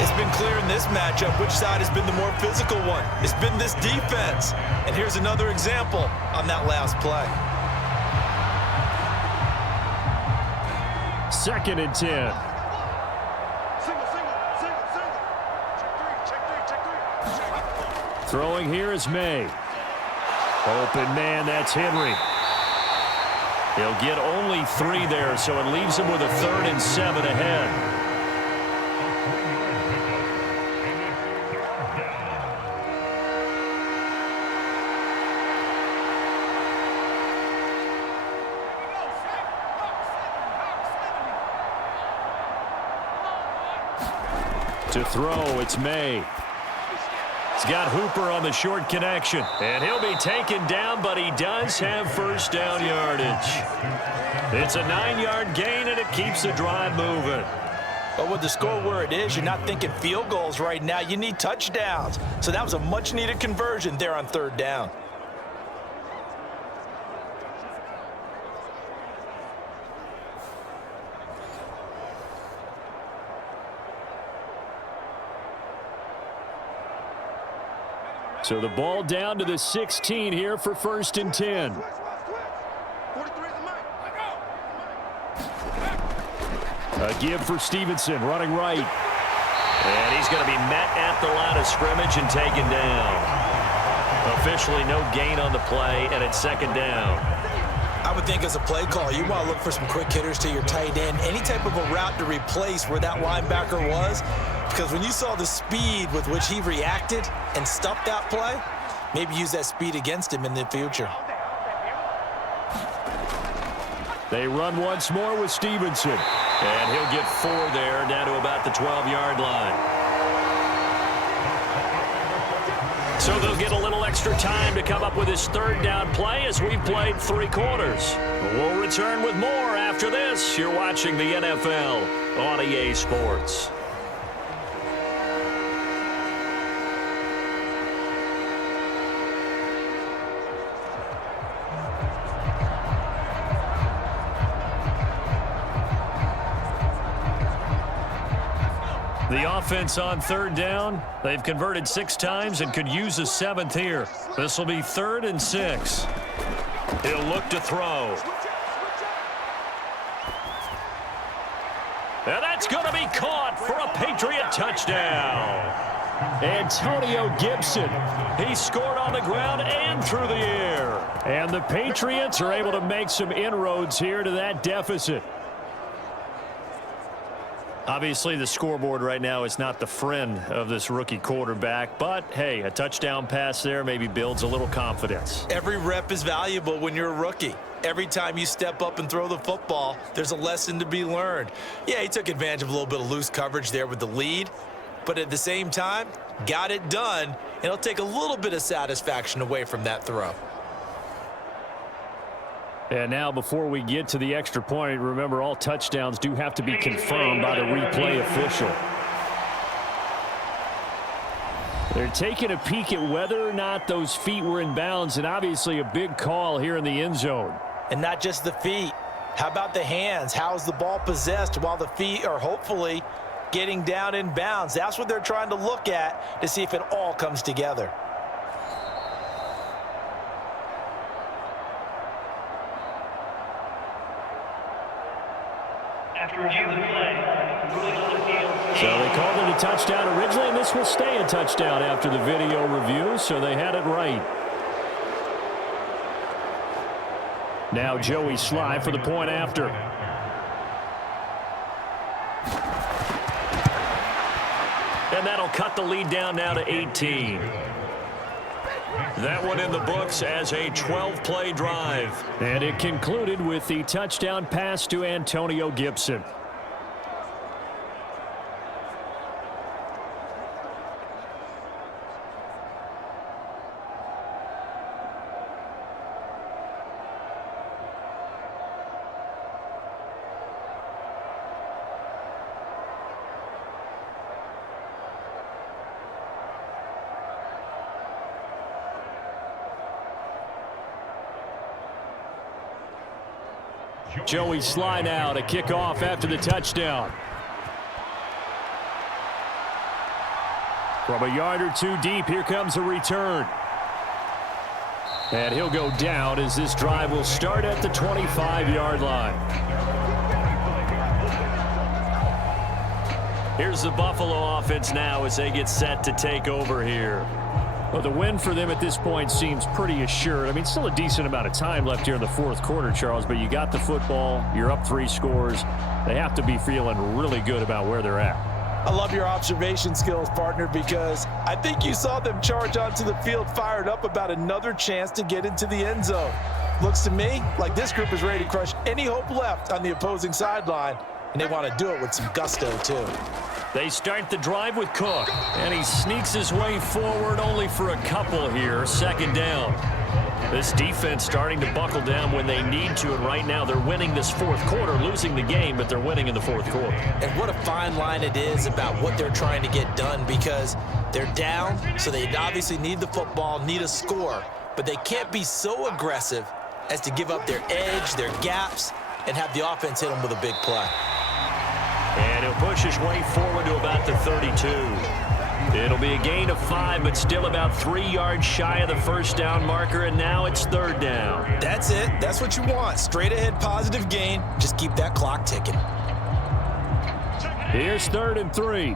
It's been clear in this matchup which side has been the more physical one. It's been this defense. And here's another example on that last play. 2nd and 10. Throwing here is May. Open man, that's Henry. He'll get only 3 there, so it leaves him with a 3rd and 7 ahead. To throw, it's May. He's got Hooper on the short connection. And he'll be taken down, but he does have 1st down yardage. It's a 9-yard gain, and it keeps the drive moving. But with the score where it is, you're not thinking field goals right now. You need touchdowns. So that was a much-needed conversion there on 3rd down. So the ball down to the 16 here for 1st and 10. A give for Stevenson, running right. And he's going to be met at the line of scrimmage and taken down. Officially no gain on the play, and it's 2nd down. I would think as a play call, you want to look for some quick hitters to your tight end, any type of a route to replace where that linebacker was, because when you saw the speed with which he reacted and stopped that play, maybe use that speed against him in the future. They run once more with Stevenson. And he'll get 4 there, down to about the 12-yard line. So they'll get a little extra time to come up with his 3rd down play as we've played 3 quarters. We'll return with more after this. You're watching the NFL on EA Sports. The offense on 3rd down. They've converted 6 times and could use a 7th here. This will be 3rd and 6. He'll look to throw. And that's going to be caught for a Patriot touchdown. Antonio Gibson. He scored on the ground and through the air. And the Patriots are able to make some inroads here to that deficit. Obviously, the scoreboard right now is not the friend of this rookie quarterback, but hey, a touchdown pass there maybe builds a little confidence. Every rep is valuable when you're a rookie. Every time you step up and throw the football, there's a lesson to be learned. Yeah, he took advantage of a little bit of loose coverage there with the lead, but at the same time, got it done, and it'll take a little bit of satisfaction away from that throw. And now before we get to the extra point, remember all touchdowns do have to be confirmed by the replay official. They're taking a peek at whether or not those feet were in bounds, and obviously a big call here in the end zone. And not just the feet. How about the hands? How's the ball possessed while the feet are hopefully getting down in bounds? That's what they're trying to look at to see if it all comes together. So they called it a touchdown originally, and this will stay a touchdown after the video review, so they had it right. Now Joey Sly for the point after. And that'll cut the lead down now to 18. That one in the books as a 12-play drive. And it concluded with the touchdown pass to Antonio Gibson. Joey Sly now to kick off after the touchdown. From a yard or 2 deep, here comes a return. And he'll go down as this drive will start at the 25-yard line. Here's the Buffalo offense now as they get set to take over here. Well, the win for them at this point seems pretty assured. I mean, still a decent amount of time left here in the 4th quarter, Charles, but you got the football, you're up 3 scores. They have to be feeling really good about where they're at. I love your observation skills, partner, because I think you saw them charge onto the field fired up about another chance to get into the end zone. Looks to me like this group is ready to crush any hope left on the opposing sideline, and they want to do it with some gusto, too. They start the drive with Cook, and he sneaks his way forward only for a couple here. 2nd down. This defense starting to buckle down when they need to, and right now they're winning this 4th quarter, losing the game, but they're winning in the 4th quarter. And what a fine line it is about what they're trying to get done, because they're down, so they obviously need the football, need a score, but they can't be so aggressive as to give up their edge, their gaps, and have the offense hit them with a big play. And he'll push his way forward to about the 32. It'll be a gain of 5, but still about 3 yards shy of the 1st down marker, and now it's 3rd down. That's it. That's what you want. Straight ahead positive gain. Just keep that clock ticking. Here's 3rd and 3.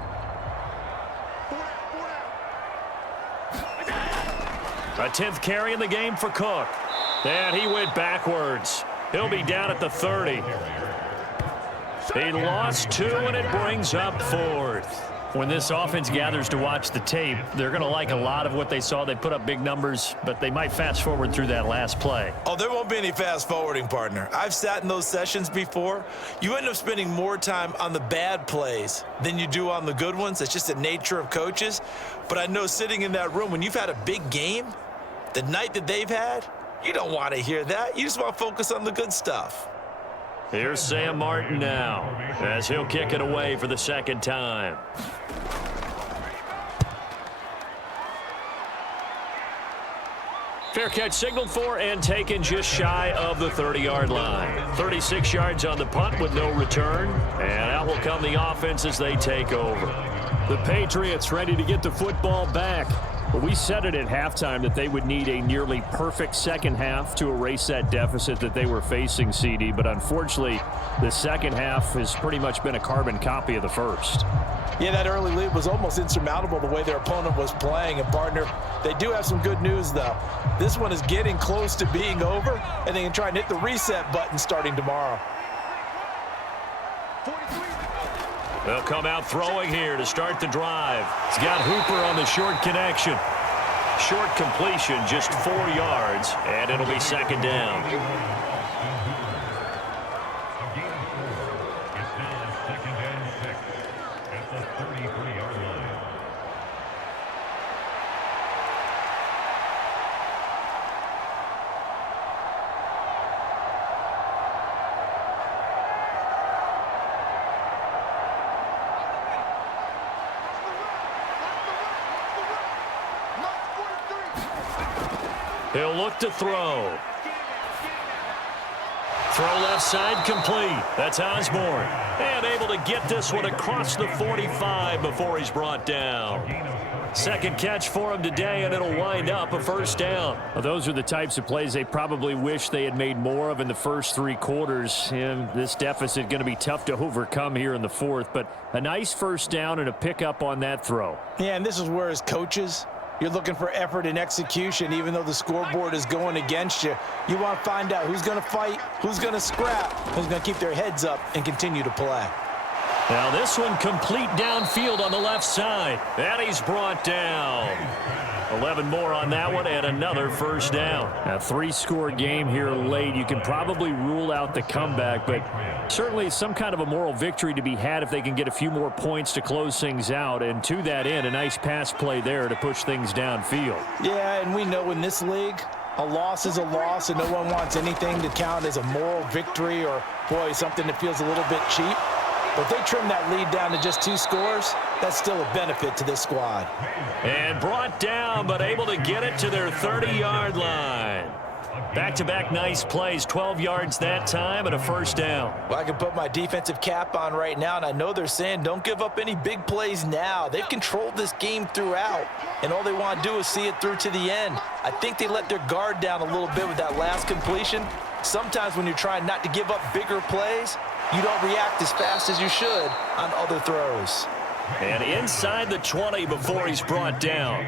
A 10th carry in the game for Cook. And he went backwards. He'll be down at the 30. He lost 2, and it brings up 4th. When this offense gathers to watch the tape, they're going to like a lot of what they saw. They put up big numbers, but they might fast forward through that last play. Oh, there won't be any fast forwarding, partner. I've sat in those sessions before. You end up spending more time on the bad plays than you do on the good ones. It's just the nature of coaches. But I know sitting in that room, when you've had a big game, the night that they've had, you don't want to hear that. You just want to focus on the good stuff. Here's Sam Martin now as he'll kick it away for the second time. Fair catch signaled for and taken just shy of the 30-yard line. 36 yards on the punt with no return. And out will come the offense as they take over. The Patriots ready to get the football back. But we said it at halftime that they would need a nearly perfect second half to erase that deficit that they were facing, CD. But unfortunately, the second half has pretty much been a carbon copy of the first. Yeah, that early lead was almost insurmountable the way their opponent was playing. And, partner, they do have some good news, though. This one is getting close to being over, and they can try and hit the reset button starting tomorrow. They'll come out throwing here to start the drive. He's got Hooper on the short connection. Short completion, just 4 yards, and it'll be second down. He'll look to throw. Throw left side complete. That's Osborne. And able to get this one across the 45 before he's brought down. Second catch for him today, and it'll wind up a first down. Well, those are the types of plays they probably wish they had made more of in the first 3 quarters. And this deficit going to be tough to overcome here in the fourth. But a nice first down and a pickup on that throw. Yeah, and this is where, as coaches, you're looking for effort and execution. Even though the scoreboard is going against you, you want to find out who's going to fight, who's going to scrap, who's going to keep their heads up and continue to play. Now this one complete downfield on the left side. And he's brought down. 11 more on that one and another first down. A 3-score game here late. You can probably rule out the comeback, but certainly some kind of a moral victory to be had if they can get a few more points to close things out. And to that end, a nice pass play there to push things downfield. Yeah, and we know in this league, a loss is a loss, and no one wants anything to count as a moral victory or, boy, something that feels a little bit cheap. But if they trim that lead down to just 2 scores, that's still a benefit to this squad. And brought down, but able to get it to their 30-yard line. Back-to-back nice plays, 12 yards that time and a first down. Well, I can put my defensive cap on right now, and I know they're saying don't give up any big plays now. They've controlled this game throughout, and all they want to do is see it through to the end. I think they let their guard down a little bit with that last completion. Sometimes when you're trying not to give up bigger plays, you don't react as fast as you should on other throws. And inside the 20 before he's brought down.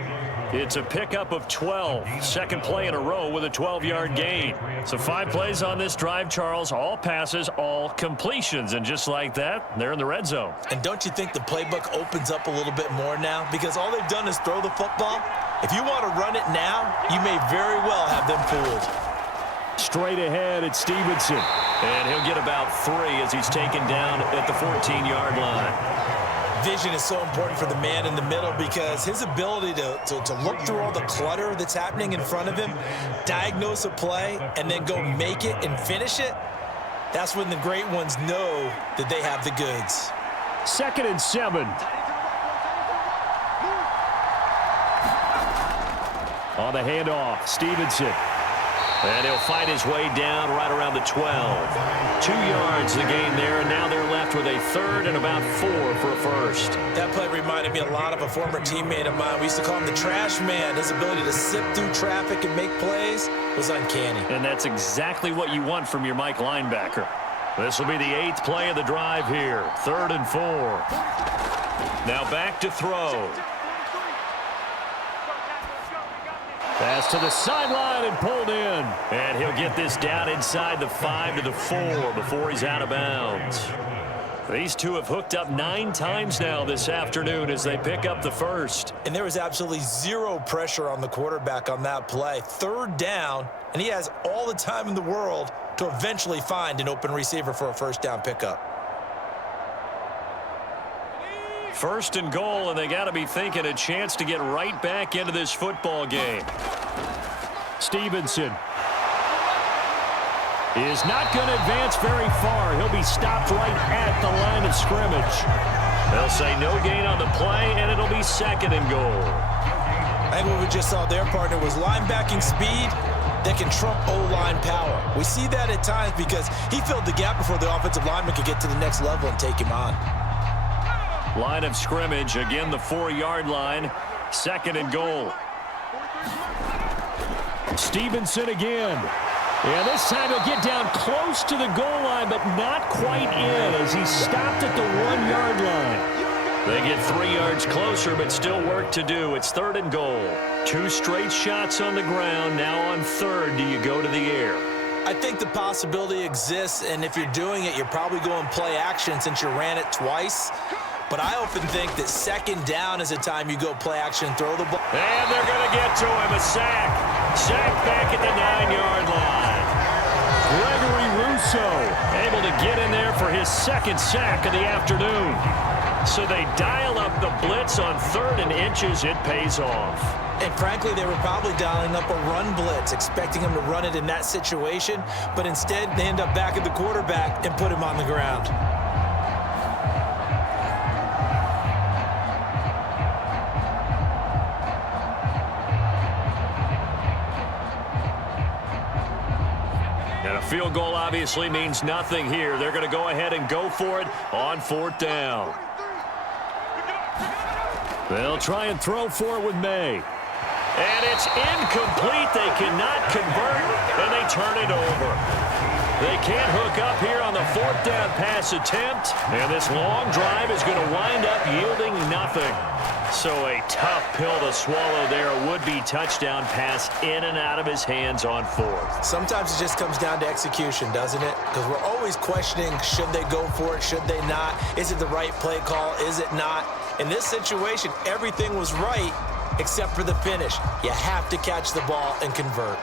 It's a pickup of 12. Second play in a row with a 12-yard gain. So 5 plays on this drive, Charles. All passes, all completions. And just like that, they're in the red zone. And don't you think the playbook opens up a little bit more now? Because all they've done is throw the football. If you want to run it now, you may very well have them fooled. Straight ahead, it's Stevenson. And he'll get about 3 as he's taken down at the 14-yard line. Vision is so important for the man in the middle because his ability to look through all the clutter that's happening in front of him, diagnose a play, and then go make it and finish it, that's when the great ones know that they have the goods. 2nd and 7. On the handoff, Stevenson. And he'll fight his way down right around the 12. 2 yards the gain there, and now they're left with a 3rd and about 4 for a first. That play reminded me a lot of a former teammate of mine. We used to call him the trash man. His ability to sift through traffic and make plays was uncanny. And that's exactly what you want from your Mike linebacker. This will be the 8th play of the drive here. 3rd and 4. Now back to throw. Pass to the sideline and pulled in. And he'll get this down inside the 5 to the 4 before he's out of bounds. These two have hooked up 9 times now this afternoon as they pick up the first. And there was absolutely zero pressure on the quarterback on that play. 3rd down, and he has all the time in the world to eventually find an open receiver for a first down pickup. 1st and goal, and they got to be thinking a chance to get right back into this football game. Stevenson is not going to advance very far. He'll be stopped right at the line of scrimmage. They'll say no gain on the play, and it'll be 2nd and goal. I think what we just saw there, partner, was linebacking speed that can trump O-line power. We see that at times because he filled the gap before the offensive lineman could get to the next level and take him on. Line of scrimmage, again the 4-yard line. 2nd and goal. Stevenson again. Yeah, this time he'll get down close to the goal line, but not quite in as he stopped at the 1-yard line. They get 3 yards closer, but still work to do. It's 3rd and goal. 2 straight shots on the ground. Now on 3rd, do you go to the air? I think the possibility exists, and if you're doing it, you're probably going play action since you ran it twice. But I often think that 2nd down is a time you go play action and throw the ball. And they're going to get to him. A sack. Sack back at the 9-yard line. Gregory Rousseau able to get in there for his 2nd sack of the afternoon. So they dial up the blitz on 3rd and inches. It pays off. And frankly, they were probably dialing up a run blitz, expecting him to run it in that situation. But instead, they end up back at the quarterback and put him on the ground. And a field goal obviously means nothing here. They're going to go ahead and go for it on 4th down. They'll try and throw for it with May. And it's incomplete. They cannot convert, and they turn it over. They can't hook up here on the 4th down pass attempt, and this long drive is going to wind up yielding nothing. So a tough pill to swallow there. A would-be touchdown pass in and out of his hands on 4th. Sometimes it just comes down to execution, doesn't it? Because we're always questioning, should they go for it, should they not? Is it the right play call, is it not? In this situation, everything was right except for the finish. You have to catch the ball and convert.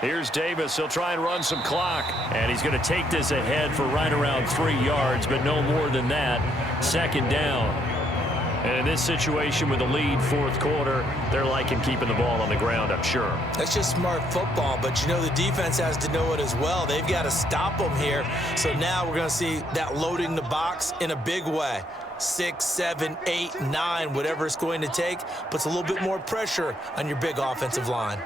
Here's Davis. He'll try and run some clock. And he's going to take this ahead for right around 3 yards, but no more than that. 2nd down. And in this situation with the lead 4th quarter, they're liking keeping the ball on the ground, I'm sure. That's just smart football, but you know the defense has to know it as well. They've got to stop them here. So now we're going to see that loading the box in a big way. 6, 7, 8, 9, whatever it's going to take, puts a little bit more pressure on your big offensive line.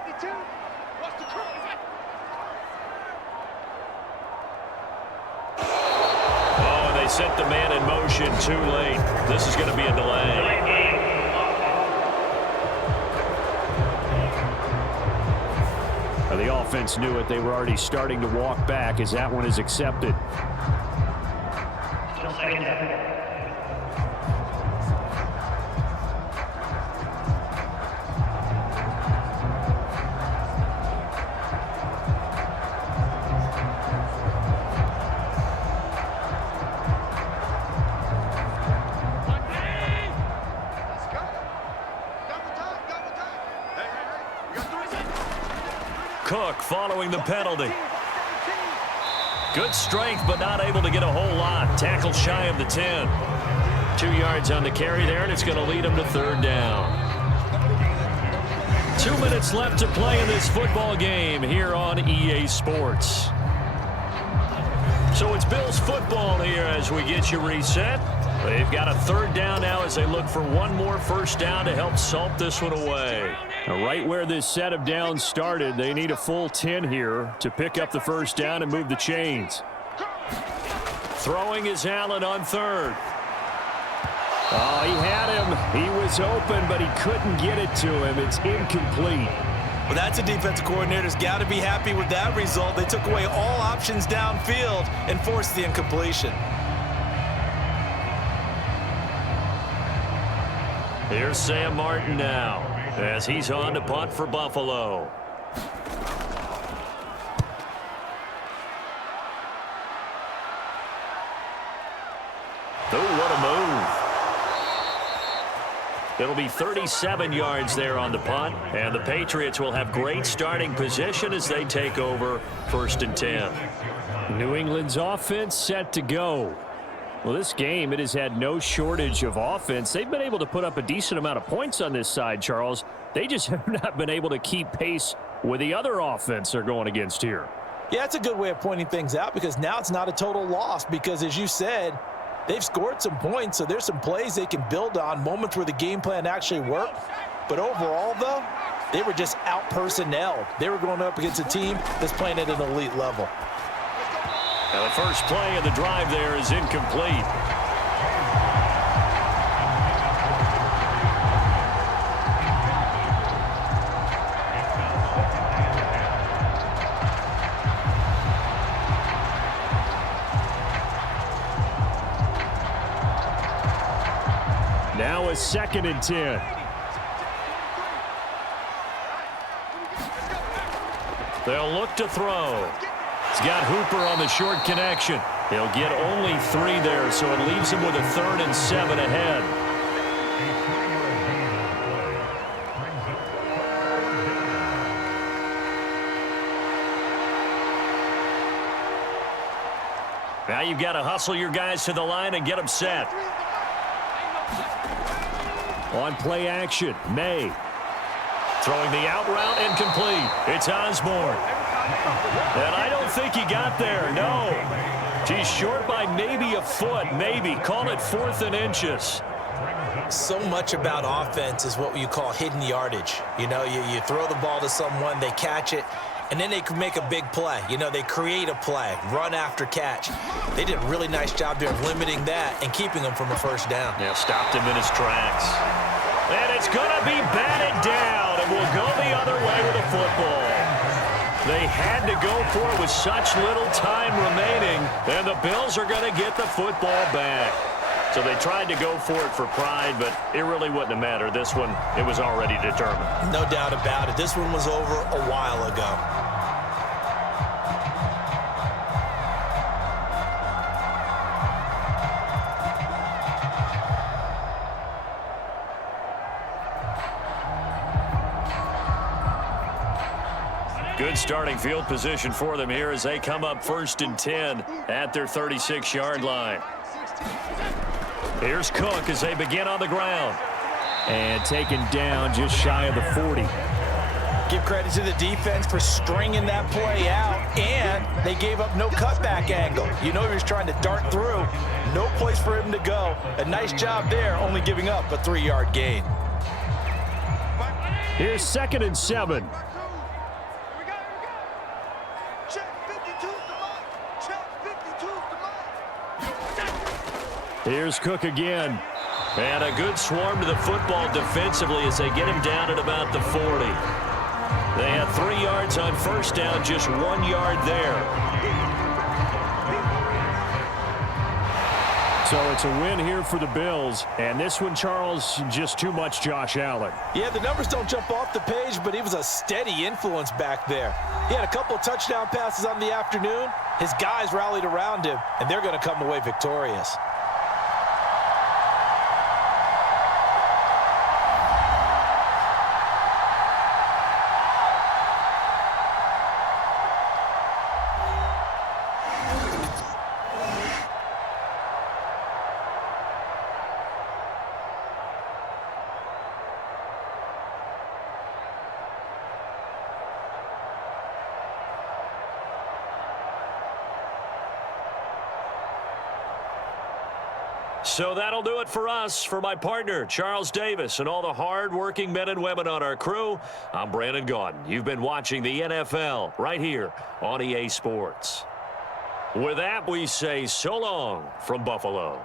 They set the man in motion too late. This is going to be a delay. The offense knew it. They were already starting to walk back as that one is accepted. Cook following the penalty. Good strength, but not able to get a whole lot. Tackle shy of the 10. 2 yards on the carry there, and it's going to lead him to 3rd down. 2 minutes left to play in this football game here on EA Sports. So it's Bills football here as we get you reset. They've got a 3rd down now as they look for one more first down to help salt this one away. Now, right where this set of downs started, they need a full 10 here to pick up the first down and move the chains. Throwing is Allen on 3rd. Oh, he had him. He was open, but he couldn't get it to him. It's incomplete. Well, that's a defensive coordinator's got to be happy with that result. They took away all options downfield and forced the incompletion. Here's Sam Martin now as he's on to punt for Buffalo. Oh, what a move. It'll be 37 yards there on the punt, and the Patriots will have great starting position as they take over 1st and 10. New England's offense set to go. Well, this game, it has had no shortage of offense. They've been able to put up a decent amount of points on this side, Charles. They just have not been able to keep pace with the other offense they're going against here. Yeah, that's a good way of pointing things out because now it's not a total loss because, as you said, they've scored some points, so there's some plays they can build on, moments where the game plan actually worked. But overall, though, they were just out-personnelled. They were going up against a team that's playing at an elite level. Now the first play of the drive there is incomplete. Now a 2nd and 10. They'll look to throw. He's got Hooper on the short connection. He'll get only 3 there, so it leaves him with a 3rd and 7 ahead. Now you've got to hustle your guys to the line and get them set. On play action, May. Throwing the out route incomplete. It's Osborne. And I don't think he got there, no. He's short by maybe a foot, maybe. Call it 4th and inches. So much about offense is what you call hidden yardage. You know, you throw the ball to someone, they catch it, and then they can make a big play. You know, they create a play, run after catch. They did a really nice job there of limiting that and keeping him from a 1st down. Yeah, stopped him in his tracks. And it's going to be batted down, and we'll go the other way with the football. They had to go for it with such little time remaining, and the Bills are going to get the football back. So they tried to go for it for pride, but it really wouldn't have mattered. This one, it was already determined. No doubt about it. This one was over a while ago. Good starting field position for them here as they come up 1st and 10 at their 36-yard line. Here's Cook as they begin on the ground. And taken down just shy of the 40. Give credit to the defense for stringing that play out, and they gave up no cutback angle. You know he was trying to dart through. No place for him to go. A nice job there, only giving up a 3-yard gain. Here's 2nd and 7. Here's Cook again. And a good swarm to the football defensively as they get him down at about the 40. They had 3 yards on 1st down, just 1 yard there. So it's a win here for the Bills. And this one, Charles, just too much Josh Allen. Yeah, the numbers don't jump off the page, but he was a steady influence back there. He had a couple of touchdown passes on the afternoon. His guys rallied around him, and they're going to come away victorious. So that'll do it for us. For my partner, Charles Davis, and all the hard-working men and women on our crew, I'm Brandon Gaudin. You've been watching the NFL right here on EA Sports. With that, we say so long from Buffalo.